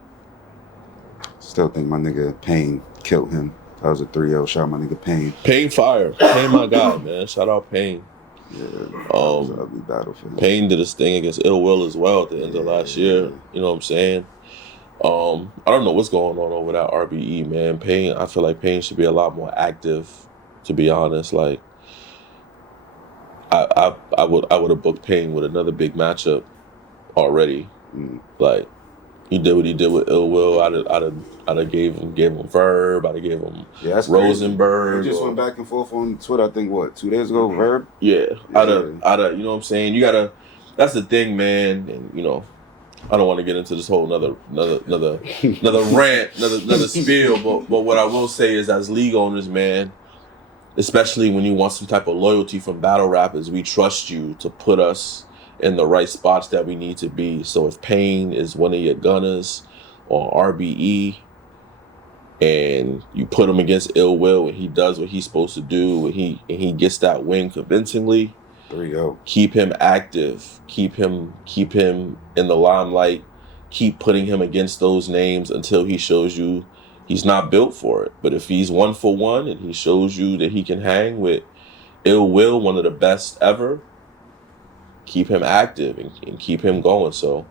Still think my nigga Payne killed him. That was a 3-0 shot. My nigga Payne. Payne fire. Payne my guy, man. Shout out Payne. Yeah. That was an ugly battle for him. Payne did his thing against Ill Will as well at the end of last year. You know what I'm saying? I don't know what's going on over that RBE, man. Payne, I feel like Payne should be a lot more active, to be honest. Like, I would have booked Payne with another big matchup already. Like, he did what he did with Ill Will. I'd have gave him Verb. I'd have gave him That's Rosenberg. Crazy. We just went back and forth on Twitter. I think 2 days ago. Verb. Yeah. I'd have, you know what I'm saying? You gotta. That's the thing, man. And I don't want to get into this whole another rant, another spiel. But what I will say is, as league owners, man, especially when you want some type of loyalty from battle rappers, we trust you to put us in the right spots that we need to be. So if Payne is one of your gunners on RBE and you put him against Ill Will and he does what he's supposed to do and he gets that win convincingly, 3-0. keep him active, keep him in the limelight, keep putting him against those names until he shows you he's not built for it. But if he's 1 for 1 and he shows you that he can hang with Ill Will, one of the best ever, keep him active and keep him going. So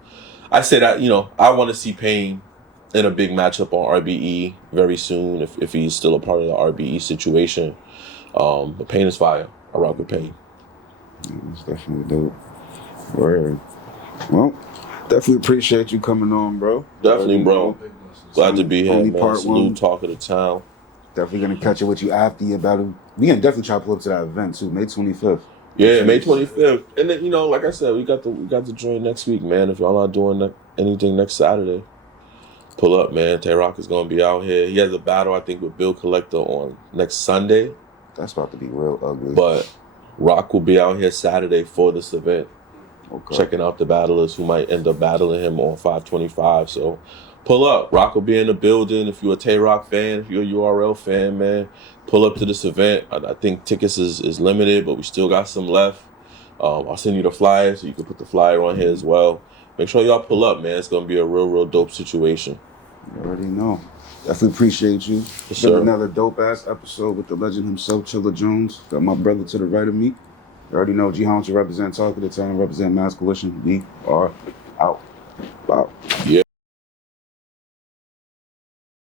I say that, I want to see Payne in a big matchup on RBE very soon if he's still a part of the RBE situation. But Payne is fire. I rock with Payne. It's definitely dope. Word. Well, definitely appreciate you coming on, bro. Definitely, bro. Glad to be here, Only man. part Salute, one. talk of the town. Definitely gonna catch it with you after your battle. We can definitely try to pull up to that event too, May 25th. Yeah, May 25th. And then, like I said, we got the joint next week, man. If y'all not doing anything next Saturday, pull up, man. Tay-Rock is going to be out here. He has a battle, I think, with Bill Collector on next Sunday. That's about to be real ugly. But Rock will be out here Saturday for this event, Okay. checking out the battlers who might end up battling him on 525. So pull up. Rock will be in the building. If you're a Tay-Rock fan, if you're a URL fan, man, pull up to this event. I think tickets is limited, but we still got some left. I'll send you the flyer so you can put the flyer on here as well. Make sure y'all pull up, man. It's going to be a real dope situation. You already know. Definitely appreciate you. Yes, Been sir. another dope ass episode with the legend himself, Chilla Jones. Got my brother to the right of me. You already know G Hunter represent Talk of the Town, represent Mass Coalition. We are out. Wow. Yeah.